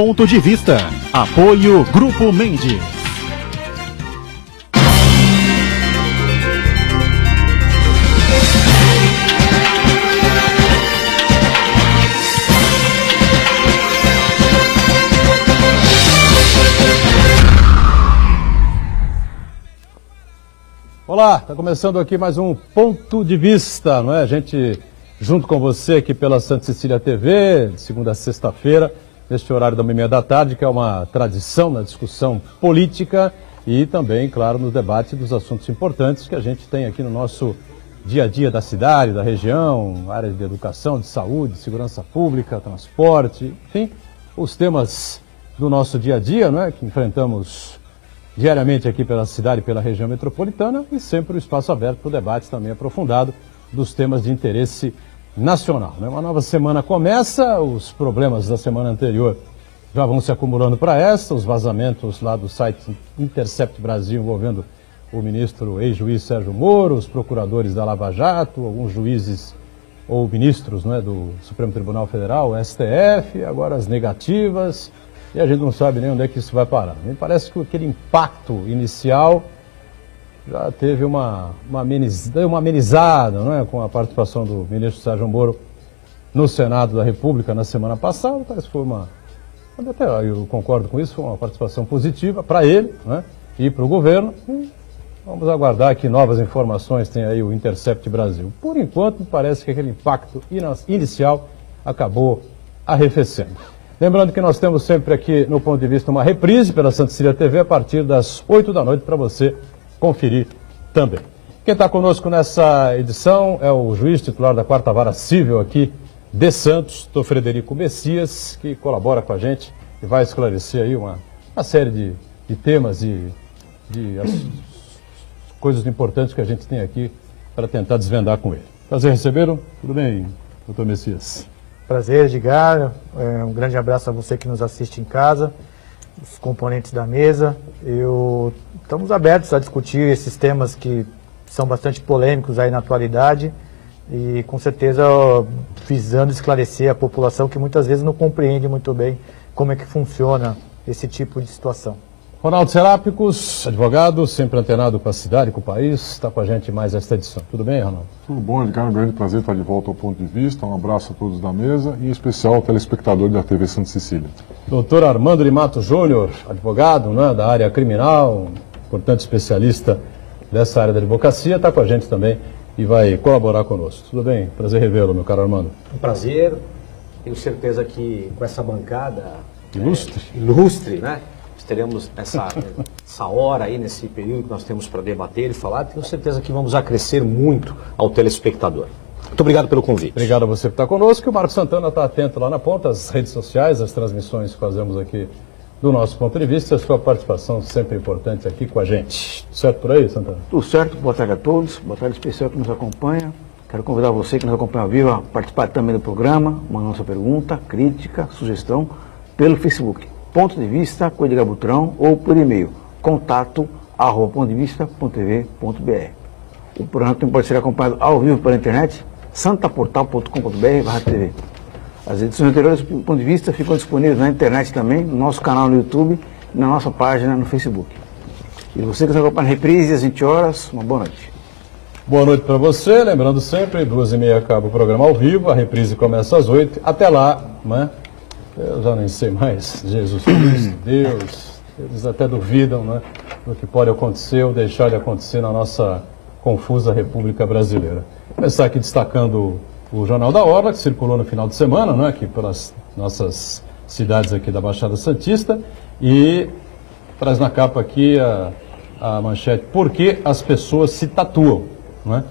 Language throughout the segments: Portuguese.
Ponto de Vista. Apoio Grupo Mendes. Olá, está começando aqui mais um Ponto de Vista, não é? A gente, junto com você aqui pela Santa Cecília TV, de segunda a sexta-feira, neste horário da 1h30 da tarde, que é uma tradição na discussão política e também, claro, no debate dos assuntos importantes que a gente tem aqui no nosso dia a dia da cidade, da região, áreas de educação, de saúde, segurança pública, transporte, enfim, os temas do nosso dia a dia, não é? Que enfrentamos diariamente aqui pela cidade e pela região metropolitana e sempre o espaço aberto para o debate também aprofundado dos temas de interesse nacional, né? Uma nova semana começa, os problemas da semana anterior já vão se acumulando para esta, os vazamentos lá do site Intercept Brasil envolvendo o ministro ex-juiz Sérgio Moro, os procuradores da Lava Jato, alguns juízes ou ministros, né, do Supremo Tribunal Federal, STF, agora as negativas. E a gente não sabe nem onde é que isso vai parar. Me parece que aquele impacto inicial já teve uma amenizada, não é? Com a participação do ministro Sérgio Moro no Senado da República na semana passada. Parece que foi até eu concordo com isso, foi uma participação positiva para ele, né? E para o governo. E vamos aguardar que novas informações tem aí o Intercept Brasil. Por enquanto, me parece que aquele impacto inicial acabou arrefecendo. Lembrando que nós temos sempre aqui no Ponto de Vista uma reprise pela Santa Cecília TV a partir das 8 da noite para você conferir também. Quem está conosco nessa edição é o juiz titular da 4ª Vara Civil aqui de Santos, Dr. Frederico Messias, que colabora com a gente e vai esclarecer aí uma série de temas e coisas importantes que a gente tem aqui para tentar desvendar com ele. Prazer recebê-lo. Tudo bem, doutor Messias? Prazer, Edgar. Um grande abraço a você que nos assiste em casa, os componentes da mesa. Estamos abertos a discutir esses temas que são bastante polêmicos aí na atualidade e, com certeza, visando esclarecer a população que muitas vezes não compreende muito bem como é que funciona esse tipo de situação. Ronaldo Serápicos, advogado, sempre antenado com a cidade, com o país, está com a gente mais esta edição. Tudo bem, Ronaldo? Tudo bom, Edgar. Um grande prazer estar de volta ao Ponto de Vista. Um abraço a todos da mesa e em especial ao telespectador da TV Santa Cecília. Doutor Armando Limato Júnior, advogado, né, da área criminal, importante especialista dessa área da advocacia, está com a gente também e vai colaborar conosco. Tudo bem? Prazer revê-lo, meu caro Armando. Um prazer. Tenho certeza que com essa bancada ilustre, né? Teremos essa hora aí, nesse período que nós temos para debater e falar, tenho certeza que vamos acrescer muito ao telespectador. Muito obrigado pelo convite. Obrigado a você que está conosco. O Marcos Santana está atento lá na ponta, às redes sociais, às transmissões que fazemos aqui do nosso ponto de vista. A sua participação sempre importante aqui com a gente. Tudo certo por aí, Santana? Tudo certo. Boa tarde a todos. Boa tarde especial que nos acompanha. Quero convidar você que nos acompanha ao vivo a participar também do programa, mandar sua pergunta, crítica, sugestão pelo Facebook. Ponto de Vista com Edgar Butrão ou por e-mail contato@pontodevista.tv.br. O programa também pode ser acompanhado ao vivo pela internet santaportal.com.br/tv. As edições anteriores do Ponto de Vista ficam disponíveis na internet também, no nosso canal no YouTube e na nossa página no Facebook. E você que nos acompanha na reprise às 20 horas, uma boa noite. Boa noite para você, lembrando sempre, 2h30 acaba o programa ao vivo, a reprise começa às 8, até lá, né? Eu já nem sei mais, Jesus Cristo, Deus, eles até duvidam, né, do que pode acontecer ou deixar de acontecer na nossa confusa República Brasileira. Vou começar aqui destacando o Jornal da Orla, que circulou no final de semana, né, aqui pelas nossas cidades aqui da Baixada Santista, e traz na capa aqui a manchete, por que as pessoas se tatuam, né?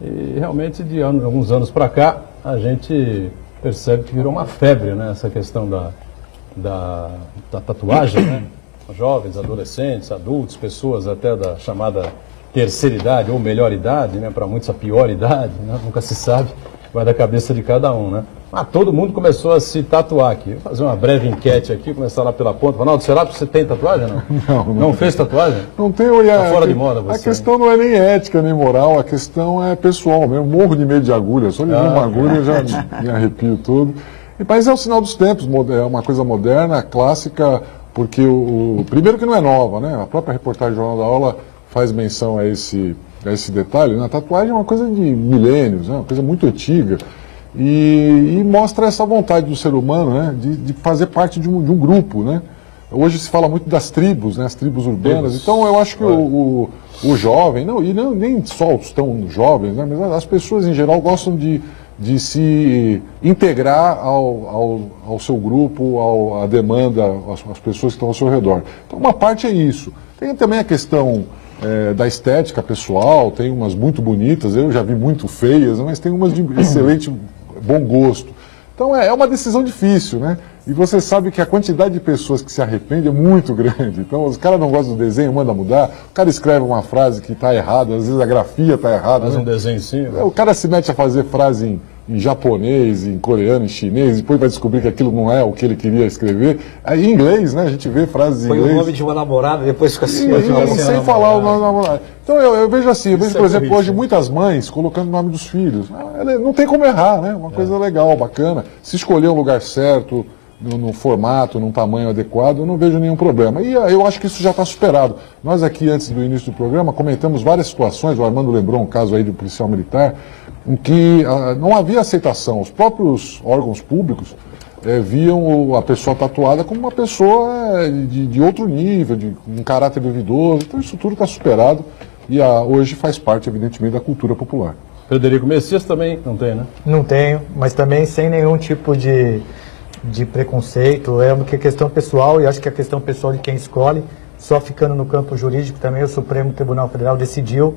E realmente de alguns anos para cá, a gente percebe que virou uma febre, né, essa questão da tatuagem, né? Jovens, adolescentes, adultos, pessoas até da chamada terceira idade ou melhor idade, né? Para muitos a pior idade, né? Nunca se sabe, vai da cabeça de cada um, né? Todo mundo começou a se tatuar aqui. Vou fazer uma breve enquete aqui, começar lá pela ponta. Ronaldo, será que você tem tatuagem ou não? Não fez tatuagem? Não tenho. Está fora de moda você. A questão não é nem ética, nem moral, a questão é pessoal mesmo. Morro de medo de agulha. Só de ver uma agulha eu já me arrepio todo. Mas é o sinal dos tempos, é uma coisa moderna, clássica, porque primeiro que não é nova, né? A própria reportagem do Jornal da Aula faz menção a esse detalhe, né? A tatuagem é uma coisa de milênios, né? Uma coisa muito antiga. E mostra essa vontade do ser humano, né? De fazer parte de um grupo, né? Hoje se fala muito das tribos, né? As tribos urbanas. Então eu acho que o jovem, nem só os tão jovens, né? Mas as pessoas em geral gostam de se integrar ao seu grupo, à demanda, às pessoas que estão ao seu redor. Então uma parte é isso. Tem também a questão da estética pessoal, tem umas muito bonitas, eu já vi muito feias, mas tem umas de excelente bom gosto. Então é uma decisão difícil, né? E você sabe que a quantidade de pessoas que se arrependem é muito grande. Então, os caras não gostam do desenho, manda mudar. O cara escreve uma frase que está errada, às vezes a grafia está errada. Faz né? um desenho em cima. O cara se mete a fazer frase em japonês, em coreano, em chinês, depois vai descobrir que aquilo não é o que ele queria escrever. Aí, em inglês, né? A gente vê frases em inglês. Foi o nome de uma namorada, depois fica assim. Sem falar o nome da namorada. Então, eu vejo assim, eu vejo, por exemplo, horrível. hoje muitas mães colocando o nome dos filhos. Não tem como errar, né? Uma coisa legal, bacana. Se escolher um lugar certo, no formato, num tamanho adequado, eu não vejo nenhum problema. E eu acho que isso já está superado. Nós aqui, antes do início do programa, comentamos várias situações, o Armando lembrou um caso aí do policial militar, em que não havia aceitação. Os próprios órgãos públicos viam a pessoa tatuada como uma pessoa de outro nível, de um caráter duvidoso. Então isso tudo está superado e hoje faz parte, evidentemente, da cultura popular. Frederico Messias também não tem, né? Não tenho, mas também sem nenhum tipo de preconceito, é uma questão pessoal e acho que a questão pessoal de quem escolhe, só ficando no campo jurídico também, o Supremo Tribunal Federal decidiu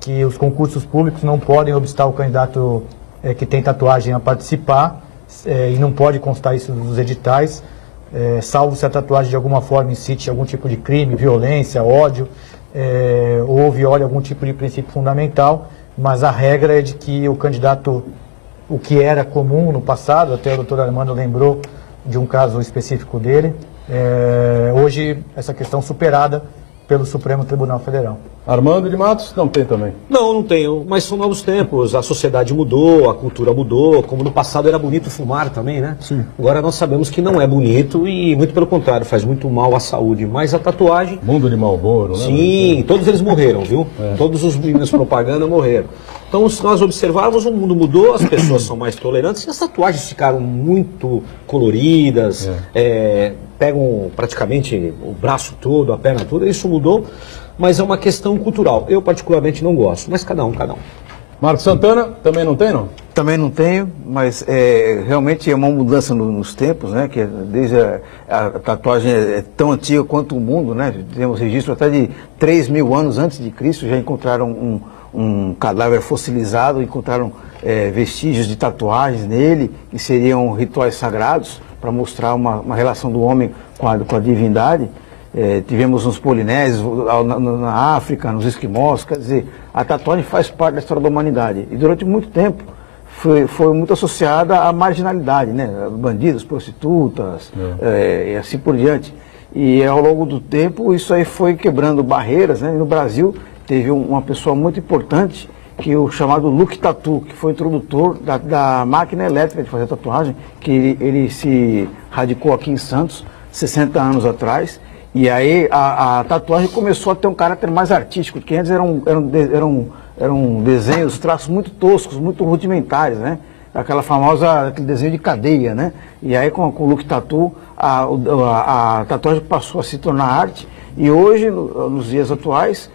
que os concursos públicos não podem obstar o candidato que tem tatuagem a participar e não pode constar isso nos editais, salvo se a tatuagem de alguma forma incite algum tipo de crime, violência, ódio, ou viole algum tipo de princípio fundamental, mas a regra é de que o candidato, o que era comum no passado, até o doutor Armando lembrou de um caso específico dele, hoje essa questão superada pelo Supremo Tribunal Federal. Armando de Matos não tem também. Não tenho, mas são novos tempos, a sociedade mudou, a cultura mudou, como no passado era bonito fumar também, né? Sim. Agora nós sabemos que não é bonito e muito pelo contrário, faz muito mal à saúde, mas a tatuagem... Mundo de Marlboro, né? Sim, todos eles morreram, viu? Todos os meninos propaganda morreram. Então, se nós observarmos, o mundo mudou, as pessoas são mais tolerantes e as tatuagens ficaram muito coloridas, pegam praticamente o braço todo, a perna toda, isso mudou, mas é uma questão cultural. Eu particularmente não gosto, mas cada um. Marcos Santana também não tem, não? Também não tenho, mas realmente é uma mudança nos tempos, né? Que desde a tatuagem é tão antiga quanto o mundo, né? Temos registro até de 3.000 anos antes de Cristo, já encontraram um cadáver fossilizado, encontraram vestígios de tatuagens nele, que seriam rituais sagrados para mostrar uma relação do homem com a divindade. Tivemos nos polinésios, na África, nos esquimós, quer dizer, a tatuagem faz parte da história da humanidade. E durante muito tempo foi muito associada à marginalidade, né? Bandidos, prostitutas, e assim por diante. E ao longo do tempo isso aí foi quebrando barreiras, né? E no Brasil teve uma pessoa muito importante, que o chamado Luc Tatu, que foi o introdutor da máquina elétrica de fazer tatuagem, que ele se radicou aqui em Santos 60 anos atrás. E aí a tatuagem começou a ter um caráter mais artístico, porque antes eram desenhos, traços muito toscos, muito rudimentares, né? Aquele desenho de cadeia, né? E aí com o Luc Tatu, a tatuagem passou a se tornar arte. E hoje, nos dias atuais,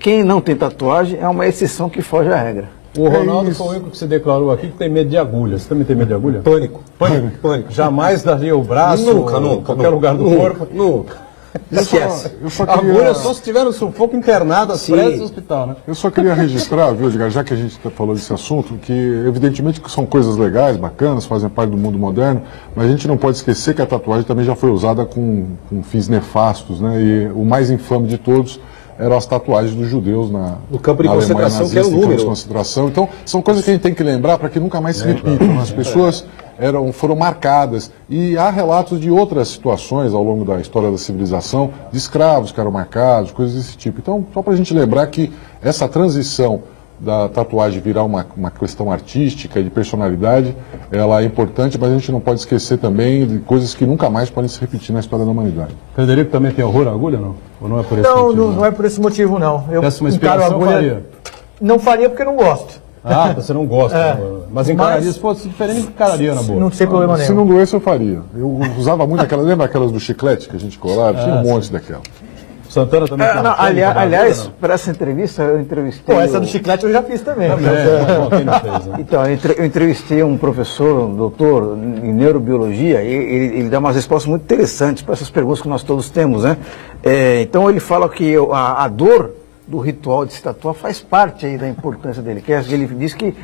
quem não tem tatuagem é uma exceção que foge à regra. O Ronaldo foi o único que se declarou aqui que tem medo de agulha. Você também tem medo de agulha? Pânico. Jamais daria o braço em qualquer lugar do corpo? Nunca. Esquece. Eu só queria... Agulha só se tiver no sufoco internado, às pressas do hospital, né? Eu só queria registrar, viu, Edgar, já que a gente falou desse assunto, que evidentemente que são coisas legais, bacanas, fazem parte do mundo moderno, mas a gente não pode esquecer que a tatuagem também já foi usada com fins nefastos, né? E o mais infame de todos eram as tatuagens dos judeus no campo de concentração, nazista, que era o número. Campo de concentração. Então, são coisas que a gente tem que lembrar para que nunca mais se repitam. As pessoas foram marcadas. E há relatos de outras situações ao longo da história da civilização, de escravos que eram marcados, coisas desse tipo. Então, só para a gente lembrar que essa transição da tatuagem virar uma questão artística, de personalidade, ela é importante, mas a gente não pode esquecer também de coisas que nunca mais podem se repetir na história da humanidade. Frederico também tem horror à agulha, não? Ou não é por esse Não, motivo? não é por esse motivo, não. Eu Peço uma encaro a inspiração, agulha... faria. Não faria porque eu não gosto. Ah, você não gosta. Mas encararia, Mas- se fosse diferente, encararia na boa. Não tem problema Se nenhum. não doesse, eu faria. Eu usava muito aquelas, lembra aquelas do chiclete que a gente colava? Tinha um monte daquela. Santana também tem Não, uma técnica na aliás, agulha, para essa entrevista, eu entrevistei. Pô, essa do chiclete eu já fiz também. não? Bom, quem não fez, né? Então, eu entrevistei um professor, um doutor em neurobiologia, e ele dá umas respostas muito interessantes para essas perguntas que nós todos temos, né? Então, ele fala que a dor do ritual de se tatuar faz parte aí da importância dele. Que ele diz que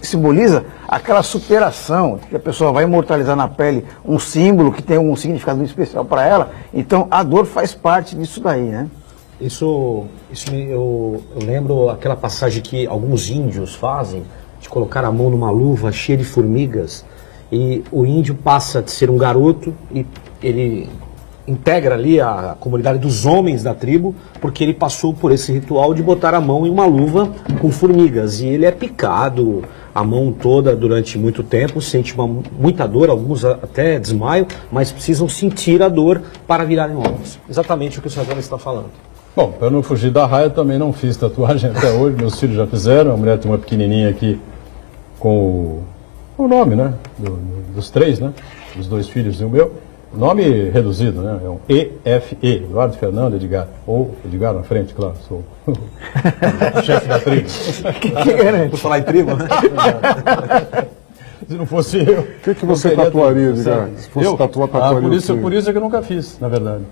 simboliza aquela superação, que a pessoa vai imortalizar na pele um símbolo que tem um significado muito especial para ela. Então, a dor faz parte disso daí, né? Eu lembro aquela passagem que alguns índios fazem, de colocar a mão numa luva cheia de formigas, e o índio passa de ser um garoto e ele integra ali a comunidade dos homens da tribo, porque ele passou por esse ritual de botar a mão em uma luva com formigas, e ele é picado a mão toda durante muito tempo, sente muita dor, alguns até desmaiam, mas precisam sentir a dor para virarem homens. Exatamente o que o Santana está falando. Bom, para não fugir da raia, eu também não fiz tatuagem até hoje, meus filhos já fizeram, a mulher tem uma pequenininha aqui com o nome, né, dos três, né, dos dois filhos e o meu, nome reduzido, né, é um EFE, Eduardo Fernando Edgar, ou Edgar na frente, claro, sou o chefe da tribo. Que garante? Por falar em tribo, né? Se não fosse eu... O que você tatuaria, Edgar? Se fosse tatuar, tatuaria por isso é que eu nunca fiz, na verdade.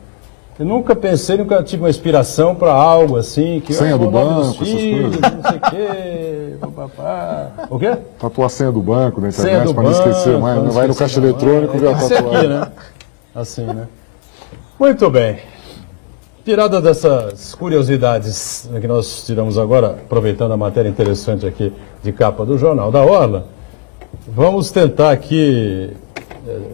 Eu nunca pensei, nunca tive uma inspiração para algo assim, que Senha do o nome banco, dos essas filhos, coisas. não sei o quê, papapá. O quê? Tatuar a senha do banco na Senha internet, do para não esquecer banco, mais. pra não Vai no esquecer caixa da eletrônico e vê a Isso aqui, tatuagem. né? Assim, né? Muito bem. Tirada dessas curiosidades que nós tiramos agora, aproveitando a matéria interessante aqui de capa do Jornal da Orla, vamos tentar aqui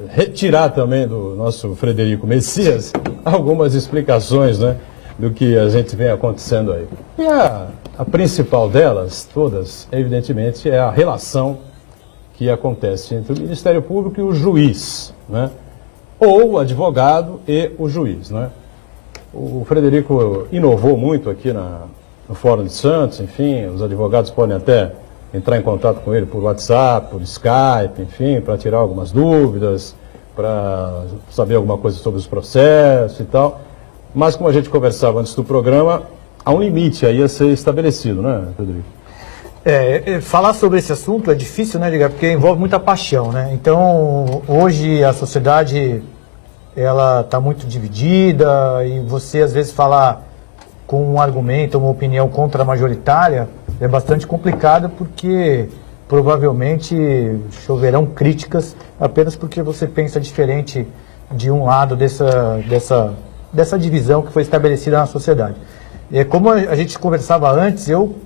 retirar também do nosso Frederico Messias algumas explicações, né, do que a gente vem acontecendo aí. E a principal delas, todas, evidentemente, é a relação que acontece entre o Ministério Público e o juiz, né, ou o advogado e o juiz, né. O Frederico inovou muito aqui no Fórum de Santos, enfim, os advogados podem até entrar em contato com ele por WhatsApp, por Skype, enfim, para tirar algumas dúvidas, para saber alguma coisa sobre os processos e tal. Mas como a gente conversava antes do programa, há um limite aí a ser estabelecido, né, Frederico? Falar sobre esse assunto é difícil, né, Edgar? Porque envolve muita paixão, né? Então, hoje a sociedade, ela está muito dividida e você, às vezes, falar com um argumento, uma opinião contra-majoritária é bastante complicado porque provavelmente choverão críticas apenas porque você pensa diferente de um lado dessa divisão que foi estabelecida na sociedade. Como a gente conversava antes, eu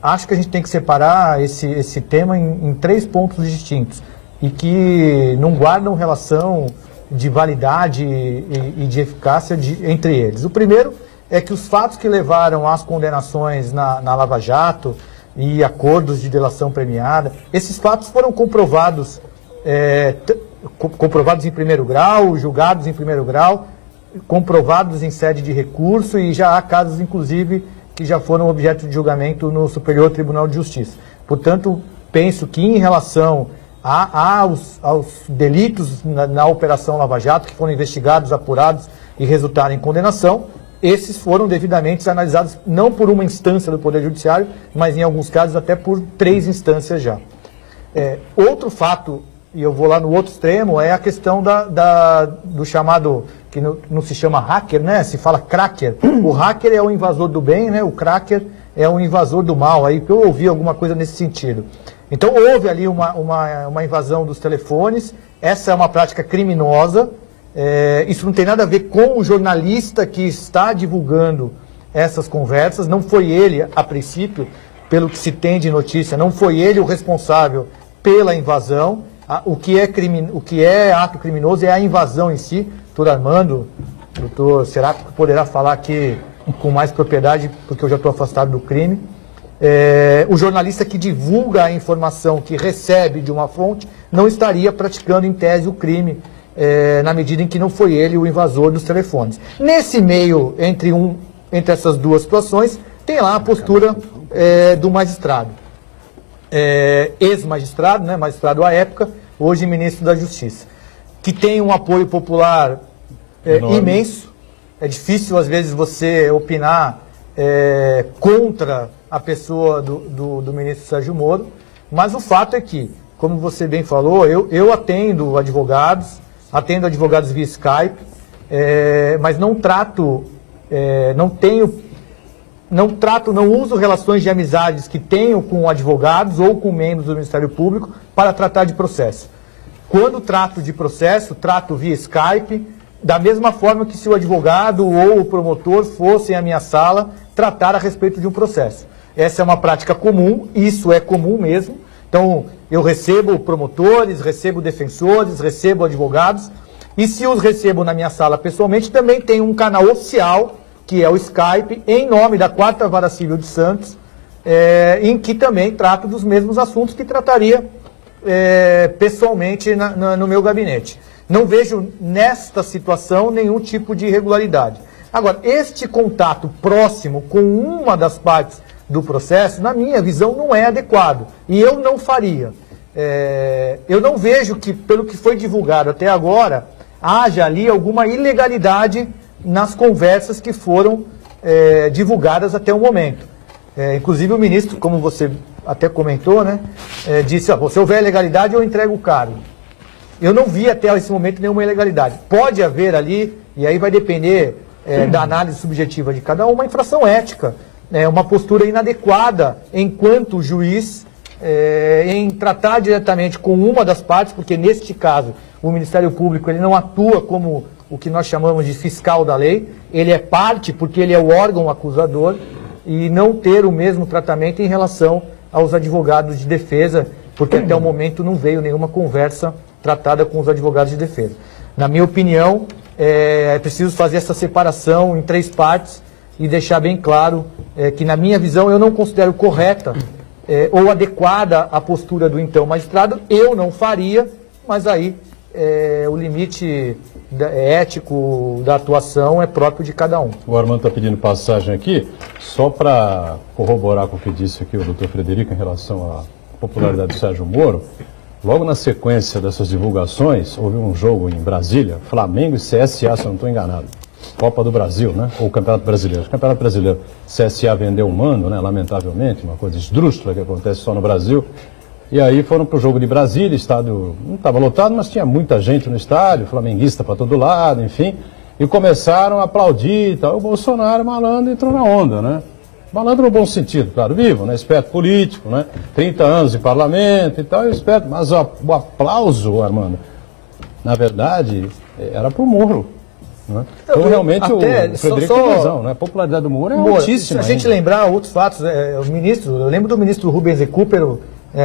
acho que a gente tem que separar esse tema em três pontos distintos e que não guardam relação de validade e de eficácia entre eles. O primeiro é que os fatos que levaram às condenações na Lava Jato e acordos de delação premiada, esses fatos foram comprovados em primeiro grau, julgados em primeiro grau, comprovados em sede de recurso e já há casos, inclusive, que já foram objeto de julgamento no Superior Tribunal de Justiça. Portanto, penso que em relação aos delitos na Operação Lava Jato, que foram investigados, apurados e resultaram em condenação, esses foram devidamente analisados não por uma instância do Poder Judiciário, mas em alguns casos até por 3 instâncias já. Outro fato, e eu vou lá no outro extremo, é a questão do chamado, que não se chama hacker, né? Se fala cracker. O hacker é o invasor do bem, né? O cracker é o invasor do mal. Aí que eu ouvi alguma coisa nesse sentido. Então houve ali uma invasão dos telefones, essa é uma prática criminosa. Isso não tem nada a ver com o jornalista que está divulgando essas conversas, não foi ele, a princípio, pelo que se tem de notícia, não foi ele o responsável pela invasão. O que é ato criminoso é a invasão em si. Doutor Armando, doutor Serato poderá falar aqui com mais propriedade, porque eu já estou afastado do crime. O jornalista que divulga a informação que recebe de uma fonte não estaria praticando em tese o crime, na medida em que não foi ele o invasor dos telefones. Nesse meio, entre essas duas situações, tem lá a postura do magistrado. Ex-magistrado, né, magistrado à época, hoje ministro da Justiça, que tem um apoio popular imenso. É difícil, às vezes, você opinar contra a pessoa do ministro Sérgio Moro, mas o fato é que, como você bem falou, eu atendo advogados via Skype, mas não uso relações de amizades que tenho com advogados ou com membros do Ministério Público para tratar de processo. Quando trato de processo, trato via Skype, da mesma forma que se o advogado ou o promotor fossem à minha sala tratar a respeito de um processo. Essa é uma prática comum, isso é comum mesmo. Então, eu recebo promotores, recebo defensores, recebo advogados, e se os recebo na minha sala pessoalmente, também tem um canal oficial, que é o Skype, em nome da 4ª Vara Civil de Santos, em que também trato dos mesmos assuntos que trataria pessoalmente no meu gabinete. Não vejo nesta situação nenhum tipo de irregularidade. Agora, este contato próximo com uma das partes do processo, na minha visão, não é adequado. E eu não faria. Eu não vejo que, pelo que foi divulgado até agora, haja ali alguma ilegalidade nas conversas que foram divulgadas até o momento. Inclusive o ministro, como você até comentou, né, disse, se houver ilegalidade eu entrego o cargo. Eu não vi até esse momento nenhuma ilegalidade. Pode haver ali, e aí vai depender da análise subjetiva de cada um, uma infração ética, uma postura inadequada enquanto juiz em tratar diretamente com uma das partes, porque neste caso o Ministério Público ele não atua como o que nós chamamos de fiscal da lei, ele é parte porque ele é o órgão acusador, e não ter o mesmo tratamento em relação aos advogados de defesa, porque até o momento não veio nenhuma conversa tratada com os advogados de defesa. Na minha opinião, é preciso fazer essa separação em 3 partes e deixar bem claro que, na minha visão, eu não considero correta ou adequada a postura do então magistrado, eu não faria, mas aí o limite ético da atuação é próprio de cada um. O Armando está pedindo passagem aqui, só para corroborar com o que disse aqui o doutor Frederico em relação à popularidade do Sérgio Moro. Logo na sequência dessas divulgações, houve um jogo em Brasília, Flamengo e CSA, se eu não estou enganado. Copa do Brasil, né? Ou Campeonato Brasileiro. Campeonato Brasileiro, CSA vendeu o mando, né? Lamentavelmente, uma coisa esdrúxula que acontece só no Brasil. E aí foram para o jogo de Brasília, estádio não estava lotado, mas tinha muita gente no estádio, flamenguista para todo lado, enfim. E começaram a aplaudir e tal. O Bolsonaro, malandro, entrou na onda, né? Malandro no bom sentido, claro, vivo, né? Esperto político, né? 30 anos de parlamento e tal, esperto. Mas o aplauso, Armando, na verdade, era pro Moro. Né? Então, realmente, o Frederico tem razão, né? A popularidade do Moro é altíssima. Se a gente lembrar outros fatos, eu lembro do ministro Rubens Recupero,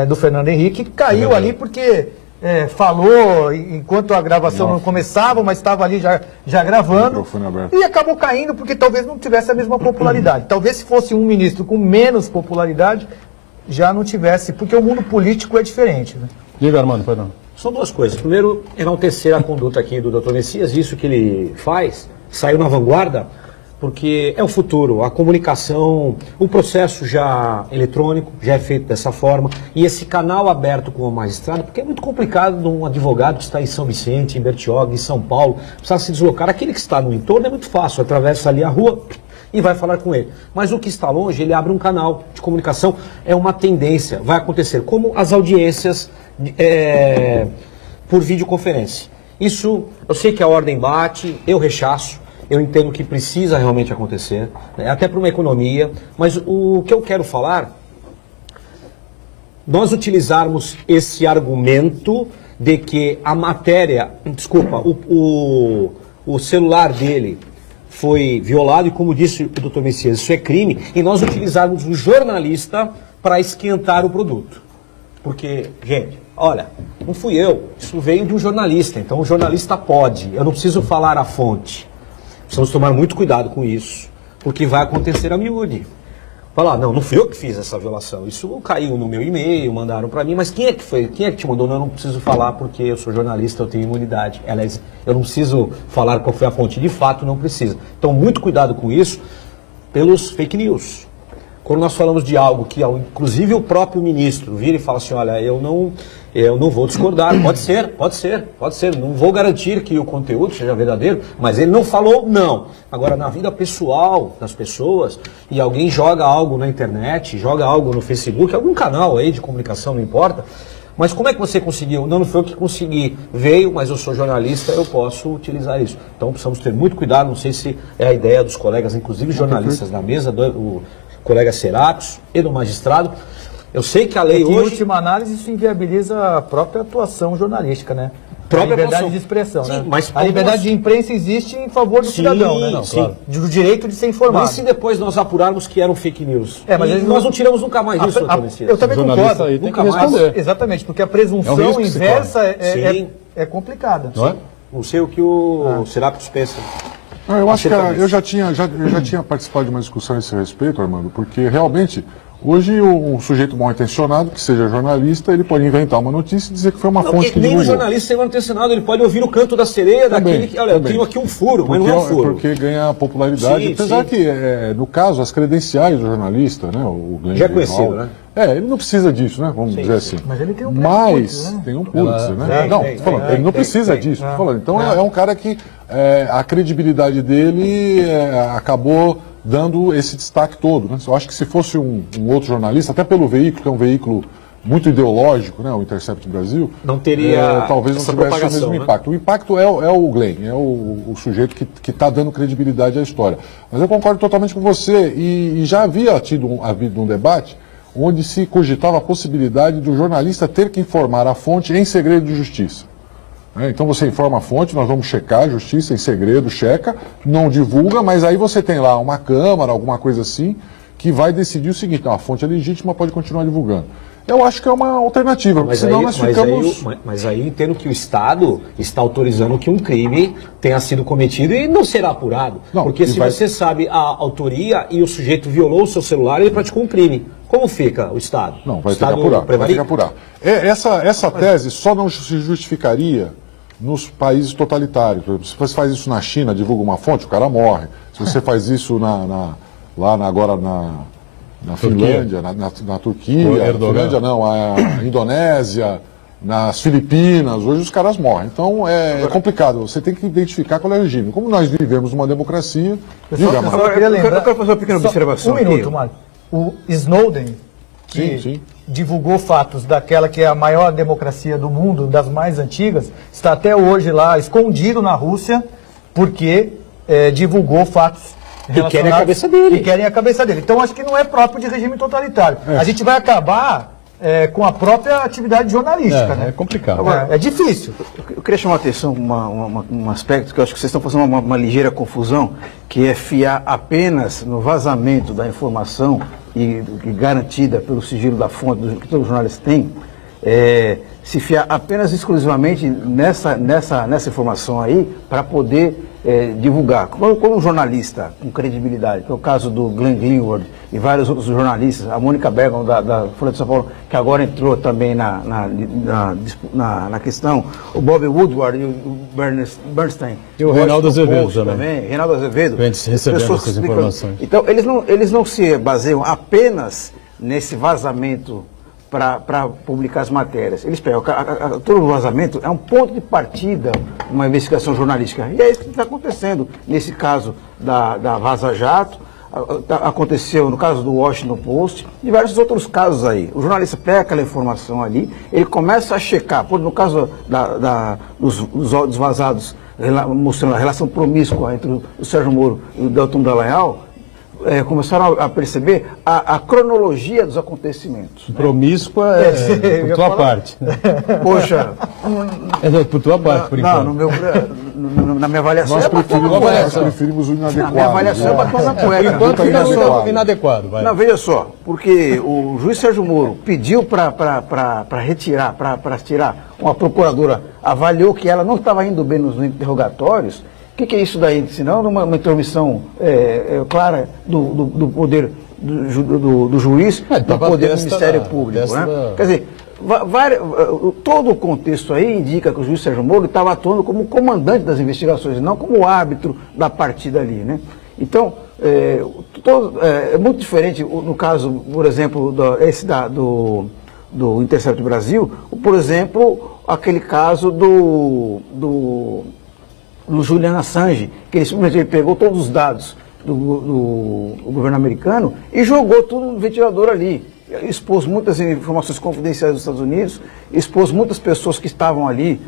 do Fernando Henrique, que caiu ali porque falou enquanto a gravação não começava, mas estava ali já gravando, e acabou caindo porque talvez não tivesse a mesma popularidade. Talvez se fosse um ministro com menos popularidade, já não tivesse, porque o mundo político é diferente. Né? Diga, Armando, perdão. São 2 coisas. Primeiro, enaltecer a conduta aqui do Dr. Messias, isso que ele faz, saiu na vanguarda, porque é o futuro, a comunicação, o processo já eletrônico, já é feito dessa forma, e esse canal aberto com o magistrado, porque é muito complicado de um advogado que está em São Vicente, em Bertioga, em São Paulo, precisar se deslocar. Aquele que está no entorno é muito fácil, atravessa ali a rua e vai falar com ele. Mas o que está longe, ele abre um canal de comunicação, é uma tendência, vai acontecer, como as audiências por videoconferência. Isso, eu sei que a ordem bate, eu rechaço, eu entendo que precisa realmente acontecer, né, até para uma economia, mas o que eu quero falar, nós utilizarmos esse argumento de que a matéria, desculpa, o celular dele foi violado, e como disse o doutor Messias, isso é crime, e nós utilizarmos o jornalista para esquentar o produto. Porque, gente, olha, não fui eu, isso veio de um jornalista, então o jornalista pode, eu não preciso falar a fonte. Precisamos tomar muito cuidado com isso, porque vai acontecer a miúde. Falar, não fui eu que fiz essa violação, isso caiu no meu e-mail, mandaram para mim, mas quem é que foi? Quem é que te mandou? Não, eu não preciso falar porque eu sou jornalista, eu tenho imunidade. Aliás, eu não preciso falar qual foi a fonte, de fato não precisa. Então, muito cuidado com isso, pelos fake news. Quando nós falamos de algo que, inclusive, o próprio ministro vira e fala assim, olha, eu não vou discordar, pode ser, não vou garantir que o conteúdo seja verdadeiro, mas ele não falou não. Agora, na vida pessoal das pessoas, e alguém joga algo na internet, joga algo no Facebook, algum canal aí de comunicação, não importa, mas como é que você conseguiu? Não foi eu que consegui, veio, mas eu sou jornalista, eu posso utilizar isso. Então, precisamos ter muito cuidado, não sei se é a ideia dos colegas, inclusive jornalistas da mesa, o colega Seracos e do magistrado. Eu sei que a lei hoje... Em última análise, isso inviabiliza a própria atuação jornalística, né? A liberdade de expressão, sim, né? Mas a liberdade de imprensa existe em favor do cidadão, né? Não, claro. Do direito de ser informado. Mas se depois nós apurarmos que eram fake news? Mas nós não tiramos nunca mais isso, doutor Messias. Eu também concordo. Aí tem nunca que responder. mais. Exatamente, porque a presunção inversa é complicada. Não é? Não sei o que o Serapis pensa. Eu acho que eu já tinha participado de uma discussão a esse respeito, Armando, porque realmente, hoje um sujeito mal intencionado, que seja jornalista, ele pode inventar uma notícia e dizer que foi uma fonte que nem divulgou. o jornalista sem mal intencionado, ele pode ouvir o canto da sereia daquele que, olha, eu tenho aqui um furo, mas não é um furo. Porque ganha popularidade, Sim, apesar que, no caso, as credenciais do jornalista, né, o Glenn já é conhecido, Greenwald, né? ele não precisa disso, né, vamos dizer assim. Mas ele tem um Mas tem um Pulitzer, né? Não, tô falando, ele não precisa disso. Tô falando. Então é um cara que a credibilidade dele acabou dando esse destaque todo, né? Eu acho que se fosse um outro jornalista, até pelo veículo, que é um veículo muito ideológico, né, o Intercept Brasil, não teria talvez não tivesse o mesmo impacto. O impacto é o Glenn, é o sujeito que está dando credibilidade à história. Mas eu concordo totalmente com você, e já havia havido um debate onde se cogitava a possibilidade do jornalista ter que informar a fonte em segredo de justiça. Então você informa a fonte, nós vamos checar a justiça em segredo, checa, não divulga, mas aí você tem lá uma câmara, alguma coisa assim, que vai decidir o seguinte, não, a fonte é legítima, pode continuar divulgando. Eu acho que é uma alternativa, porque senão nós ficamos... Mas aí eu entendo que o Estado está autorizando que um crime tenha sido cometido e não será apurado. Não, porque se você sabe a autoria e o sujeito violou o seu celular, ele praticou um crime. Como fica o Estado? Não, vai ter que apurar. Vai ter que apurar. Essa tese só não se justificaria nos países totalitários. Por exemplo, se você faz isso na China, divulga uma fonte, o cara morre. Se você faz isso agora na Finlândia, na Turquia, Finlândia não, a Indonésia, nas Filipinas, hoje os caras morrem. Então é complicado, você tem que identificar qual é o regime. Como nós vivemos numa democracia, eu quero fazer uma pequena observação. Um minuto, Mário. O Snowden, que divulgou fatos daquela que é a maior democracia do mundo, das mais antigas, está até hoje lá escondido na Rússia, porque divulgou fatos e querem a cabeça dele. E querem a cabeça dele. Então, acho que não é próprio de regime totalitário. A gente vai acabar com a própria atividade jornalística, né? É complicado. Agora, é difícil. Eu queria chamar a atenção um aspecto que eu acho que vocês estão fazendo uma ligeira confusão, que é fiar apenas no vazamento da informação e garantida pelo sigilo da fonte que todo jornalista tem, se fiar apenas exclusivamente nessa informação aí para poder divulgar. Como um jornalista com credibilidade, que é o caso do Glenn Greenwald e vários outros jornalistas, a Mônica Bergman da Folha de São Paulo, que agora entrou também na questão, o Bob Woodward e o Bernstein. E o Reinaldo Azevedo também. Reinaldo Azevedo. Recebendo essas informações. Então, eles não se baseiam apenas nesse vazamento para publicar as matérias. Eles pegam, todo o vazamento é um ponto de partida numa investigação jornalística. E é isso que está acontecendo nesse caso da Vaza Jato, aconteceu no caso do Washington Post e vários outros casos aí. O jornalista pega aquela informação ali, ele começa a checar, no caso dos vazados, mostrando a relação promíscua entre o Sérgio Moro e o Deltan Dallagnol, começaram a perceber a cronologia dos acontecimentos. Promíscua por tua parte. Poxa. Por tua parte, por enquanto. Na minha avaliação. Nós preferimos o inadequado. Na minha avaliação é batom na cueca. Por enquanto, inadequado. Vai. Não, veja só, porque o juiz Sérgio Moro pediu para retirar, para tirar, uma procuradora avaliou que ela não estava indo bem nos interrogatórios. O que é isso daí? Senão, uma intromissão clara do poder do juiz, do poder do Ministério Público. Né? Quer dizer, todo o contexto aí indica que o juiz Sérgio Moro estava atuando como comandante das investigações, não como árbitro da partida ali, né? Então, é muito diferente no caso, por exemplo, do Intercept Brasil, por exemplo, aquele caso do Julian Assange, que ele simplesmente pegou todos os dados do governo americano e jogou tudo no ventilador ali. Expôs muitas informações confidenciais dos Estados Unidos, expôs muitas pessoas que estavam ali,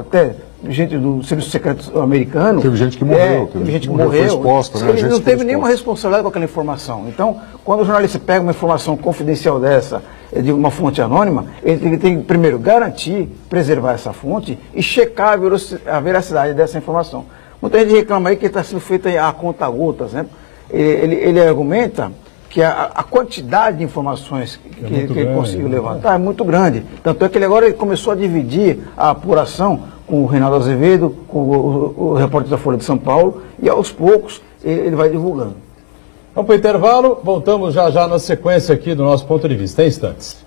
até gente do Serviço Secreto americano. Teve gente que morreu. Teve gente que morreu. Exposta, né? Ele não teve nenhuma responsabilidade com aquela informação. Então, quando o jornalista pega uma informação confidencial dessa, de uma fonte anônima, ele tem que primeiro garantir, preservar essa fonte e checar a veracidade dessa informação. Muita gente reclama aí que está sendo feita a conta-gotas, né? Ele argumenta que a quantidade de informações que ele conseguiu levantar é muito grande. Tanto é que ele agora começou a dividir a apuração com o Reinaldo Azevedo, com o repórter da Folha de São Paulo, e aos poucos ele vai divulgando. Vamos para o intervalo, voltamos já na sequência aqui do nosso ponto de vista, em instantes.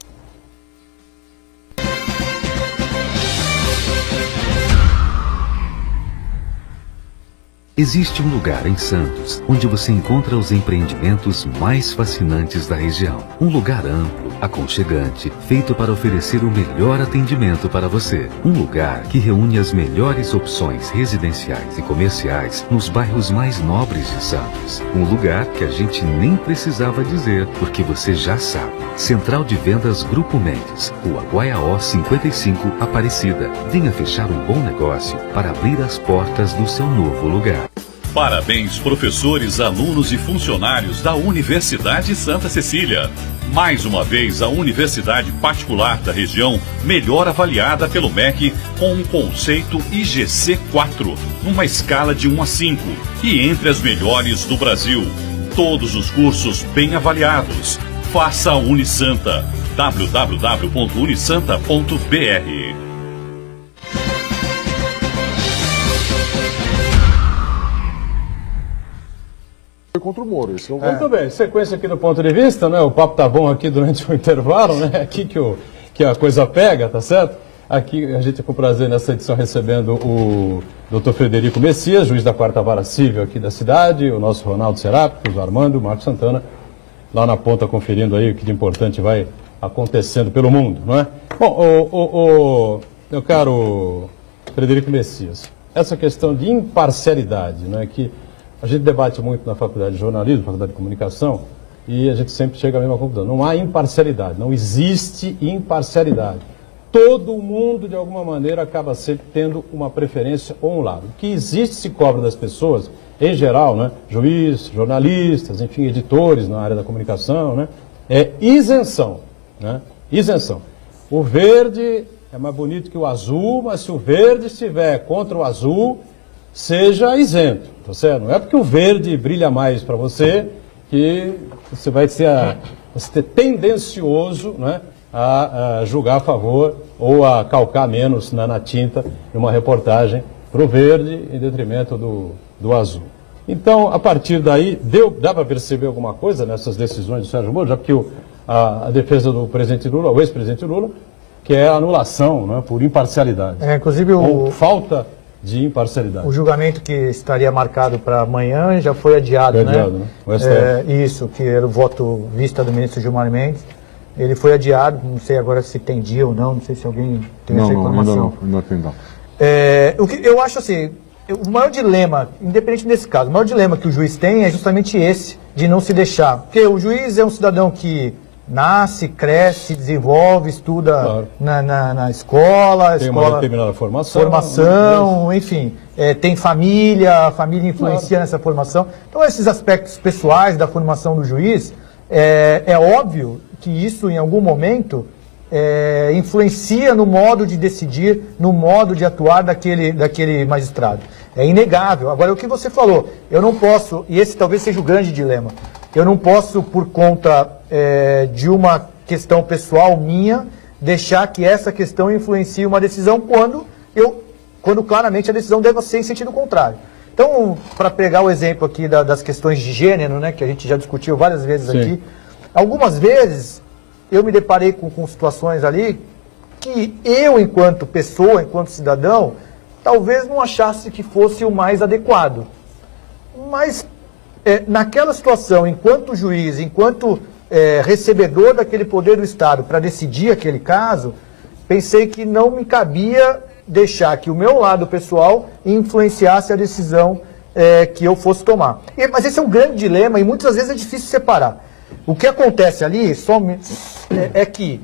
Existe um lugar em Santos onde você encontra os empreendimentos mais fascinantes da região. Um lugar amplo, aconchegante, feito para oferecer o melhor atendimento para você. Um lugar que reúne as melhores opções residenciais e comerciais nos bairros mais nobres de Santos. Um lugar que a gente nem precisava dizer, porque você já sabe. Central de Vendas Grupo Mendes, Rua Guaiaó 55, Aparecida. Venha fechar um bom negócio para abrir as portas do seu novo lugar. Parabéns, professores, alunos e funcionários da Universidade Santa Cecília. Mais uma vez, a universidade particular da região melhor avaliada pelo MEC com um conceito IGC-4, numa escala de 1 a 5, e entre as melhores do Brasil. Todos os cursos bem avaliados. Faça a Unisanta. www.unisanta.br. Contra o Moro. Muito bem, sequência aqui do ponto de vista, né? O papo tá bom aqui durante o intervalo, né? Aqui que a coisa pega, tá certo? Aqui a gente com prazer nessa edição recebendo o Dr. Frederico Messias, juiz da 4ª Vara Civil aqui da cidade, o nosso Ronaldo Serápicos, o Armando, o Marcos Santana, lá na ponta conferindo aí o que de importante vai acontecendo pelo mundo, não é? Bom, meu caro Frederico Messias, essa questão de imparcialidade, não é, que a gente debate muito na Faculdade de Jornalismo, Faculdade de Comunicação, e a gente sempre chega à mesma conclusão. Não há imparcialidade, não existe imparcialidade. Todo mundo, de alguma maneira, acaba sempre tendo uma preferência ou um lado. O que existe se cobra das pessoas, em geral, né, juízes, jornalistas, enfim, editores na área da comunicação, né, é isenção. Né, isenção. O verde é mais bonito que o azul, mas se o verde estiver contra o azul, seja isento, tá certo? Não é porque o verde brilha mais para você que você vai ser tendencioso, né, a julgar a favor ou a calcar menos na tinta numa reportagem para o verde em detrimento do azul. Então, a partir daí, dá para perceber alguma coisa nessas decisões do Sérgio Moro, já que a defesa do presidente Lula, o ex-presidente Lula, que é a anulação, né, por imparcialidade. Inclusive ou falta de imparcialidade. O julgamento que estaria marcado para amanhã já foi adiado, foi adiado, né? O STF. Isso, que era o voto vista do ministro Gilmar Mendes. Ele foi adiado, não sei agora se tem dia ou não sei se alguém tem essa informação. Não tem não. O que eu acho assim, o maior dilema, independente desse caso, o maior dilema que o juiz tem é justamente esse, de não se deixar. Porque o juiz é um cidadão que nasce, cresce, desenvolve, estuda claro. na escola. Tem uma determinada formação. Enfim. Tem família, a família influencia claro. Nessa formação. Então, esses aspectos pessoais da formação do juiz, é óbvio que isso, em algum momento, influencia no modo de decidir, no modo de atuar daquele magistrado. É inegável. Agora, o que você falou, eu não posso, e esse talvez seja o grande dilema, eu não posso, por conta de uma questão pessoal minha, deixar que essa questão influencie uma decisão quando eu quando claramente a decisão deve ser em sentido contrário. Então, para pegar o exemplo aqui das questões de gênero, né, que a gente já discutiu várias vezes aqui, algumas vezes eu me deparei com situações ali que eu, enquanto pessoa, enquanto cidadão, talvez não achasse que fosse o mais adequado. Mas, naquela situação, enquanto juiz, enquanto recebedor daquele poder do Estado para decidir aquele caso, pensei que não me cabia deixar que o meu lado pessoal influenciasse a decisão que eu fosse tomar. Mas esse é um grande dilema e muitas vezes é difícil separar. O que acontece ali é que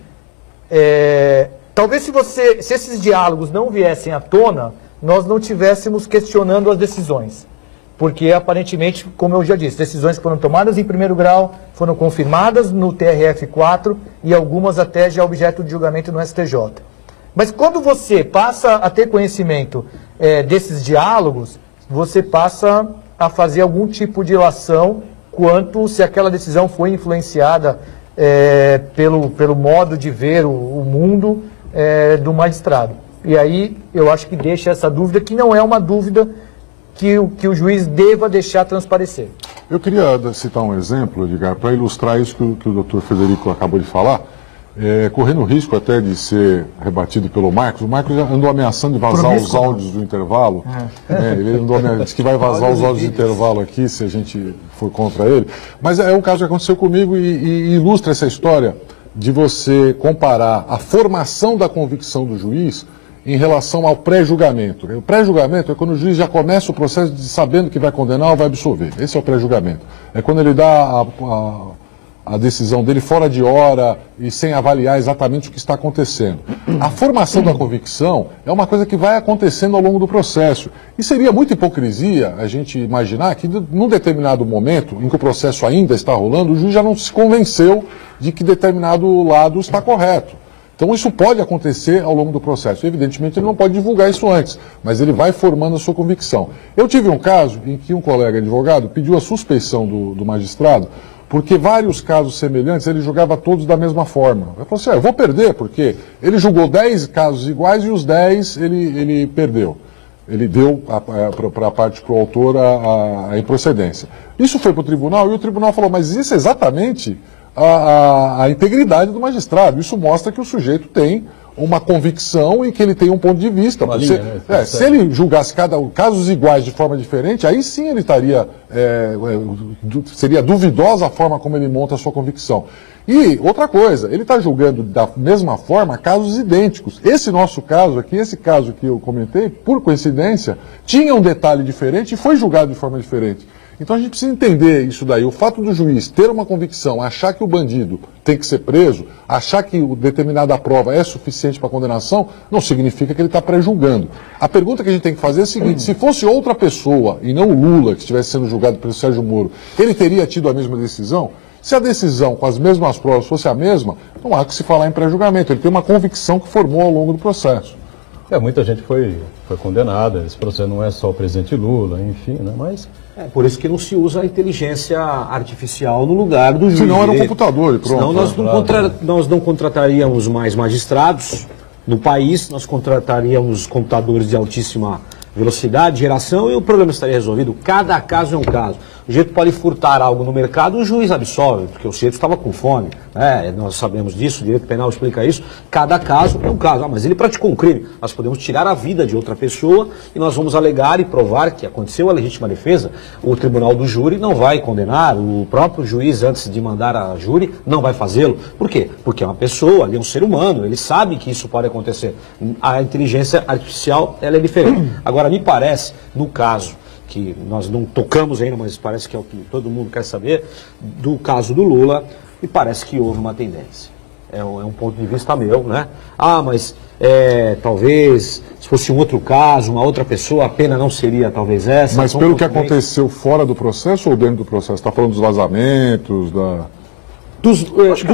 talvez se esses diálogos não viessem à tona, nós não estivéssemos questionando as decisões. Porque, aparentemente, como eu já disse, decisões que foram tomadas em primeiro grau, foram confirmadas no TRF4 e algumas até já objeto de julgamento no STJ. Mas quando você passa a ter conhecimento desses diálogos, você passa a fazer algum tipo de ilação quanto se aquela decisão foi influenciada pelo modo de ver o mundo do magistrado. E aí eu acho que deixa essa dúvida, que não é uma dúvida que o juiz deva deixar transparecer. Eu queria citar um exemplo, Edgar, para ilustrar isso que o doutor Frederico acabou de falar, correndo o risco até de ser rebatido pelo Marcos. O Marcos já andou ameaçando de vazar os áudios do intervalo. Ele disse que vai vazar os áudios do intervalo aqui, se a gente for contra ele. Mas é um caso que aconteceu comigo e ilustra essa história de você comparar a formação da convicção do juiz em relação ao pré-julgamento. O pré-julgamento é quando o juiz já começa o processo sabendo que vai condenar ou vai absolver. Esse é o pré-julgamento. É quando ele dá a decisão dele fora de hora e sem avaliar exatamente o que está acontecendo. A formação da convicção é uma coisa que vai acontecendo ao longo do processo. E seria muita hipocrisia a gente imaginar que, num determinado momento, em que o processo ainda está rolando, o juiz já não se convenceu de que determinado lado está correto. Então isso pode acontecer ao longo do processo. Evidentemente ele não pode divulgar isso antes, mas ele vai formando a sua convicção. Eu tive um caso em que um colega advogado pediu a suspeição do magistrado, porque vários casos semelhantes ele julgava todos da mesma forma. Eu falei assim, eu vou perder, porque ele julgou 10 casos iguais e os 10 ele perdeu. Ele deu para a parte para o autor a improcedência. Isso foi para o tribunal e o tribunal falou, mas isso é exatamente a integridade do magistrado. Isso mostra que o sujeito tem uma convicção e que ele tem um ponto de vista. Se ele julgasse casos iguais de forma diferente, aí sim ele estaria... seria duvidosa a forma como ele monta a sua convicção. E outra coisa, ele está julgando da mesma forma casos idênticos. Esse nosso caso aqui, esse caso que eu comentei, por coincidência, tinha um detalhe diferente e foi julgado de forma diferente. Então a gente precisa entender isso daí. O fato do juiz ter uma convicção, achar que o bandido tem que ser preso, achar que determinada prova é suficiente para condenação, não significa que ele está pré-julgando. A pergunta que a gente tem que fazer é a seguinte, se fosse outra pessoa, e não o Lula, que estivesse sendo julgado pelo Sérgio Moro, ele teria tido a mesma decisão? Se a decisão com as mesmas provas fosse a mesma, não há que se falar em pré-julgamento. Ele tem uma convicção que formou ao longo do processo. Muita gente foi condenada, esse processo não é só o presidente Lula, enfim, né? Mas... por isso que não se usa a inteligência artificial no lugar do juiz. Senão era um computador e pronto. Senão nós não contrataríamos mais magistrados no país, nós contrataríamos computadores de altíssima velocidade, geração, e o problema estaria resolvido. Cada caso é um caso. O sujeito pode furtar algo no mercado, o juiz absolve, porque o sujeito estava com fome. Nós sabemos disso, o direito penal explica isso. Cada caso é um caso. Mas ele praticou um crime. Nós podemos tirar a vida de outra pessoa e nós vamos alegar e provar que aconteceu a legítima defesa. O tribunal do júri não vai condenar, o próprio juiz, antes de mandar a júri, não vai fazê-lo. Por quê? Porque é uma pessoa, ele é um ser humano, ele sabe que isso pode acontecer. A inteligência artificial, ela é diferente. Agora, me parece, no caso que nós não tocamos ainda, mas parece que é o que todo mundo quer saber, do caso do Lula, me parece que houve uma tendência. É um ponto de vista meu, né? Mas talvez, se fosse um outro caso, uma outra pessoa, a pena não seria talvez essa. Mas pelo que aconteceu fora do processo ou dentro do processo? Está falando dos vazamentos, dos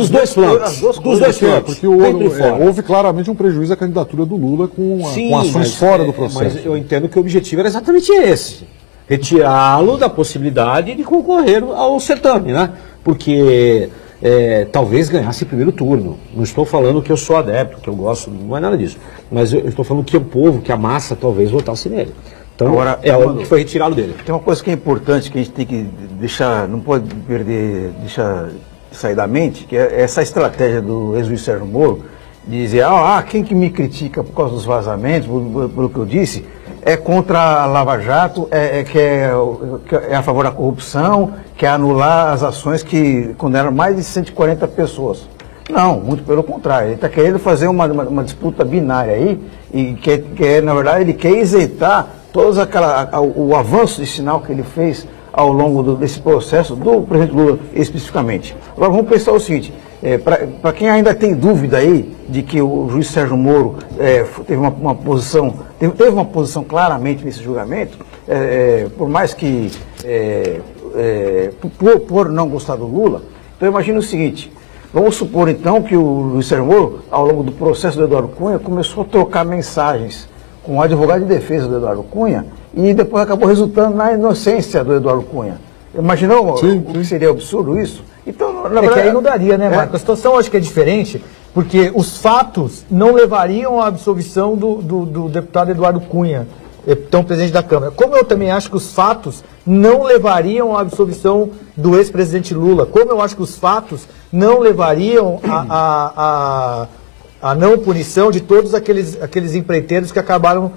dois flancos. Dos dois flancos. Porque houve claramente um prejuízo à candidatura do Lula com ações fora do processo. Mas eu entendo que o objetivo era exatamente esse. Retirá-lo da possibilidade de concorrer ao certame, né? Porque talvez ganhasse primeiro turno. Não estou falando que eu sou adepto, que eu gosto, não é nada disso. Mas eu estou falando que o povo, que a massa talvez votasse nele. Então, agora, é algo que foi retirado dele. Tem uma coisa que é importante, que a gente tem que deixar, não pode perder, deixar sair da mente, que é essa estratégia do ex-juiz Sérgio Moro, de dizer, quem que me critica por causa dos vazamentos, pelo que eu disse, é contra a Lava Jato, que é a favor da corrupção, quer anular as ações que condenaram mais de 140 pessoas. Não, muito pelo contrário. Ele está querendo fazer uma disputa binária aí, e na verdade, ele quer isentar o avanço de sinal que ele fez ao longo desse processo do presidente Lula especificamente. Agora vamos pensar o seguinte, para quem ainda tem dúvida aí de que o juiz Sérgio Moro teve uma posição claramente nesse julgamento, por mais que por não gostar do Lula, então imagina o seguinte, vamos supor então que o juiz Sérgio Moro, ao longo do processo do Eduardo Cunha, começou a trocar mensagens com o advogado de defesa do Eduardo Cunha e depois acabou resultando na inocência do Eduardo Cunha. Imaginou o que seria absurdo isso? Então, na verdade, que aí não daria, né, Marco? A situação acho que é diferente, porque os fatos não levariam à absolvição do deputado Eduardo Cunha, então presidente da Câmara. Como eu também acho que os fatos não levariam à absolvição do ex-presidente Lula, como eu acho que os fatos não levariam a não punição de todos aqueles empreiteiros que acabaram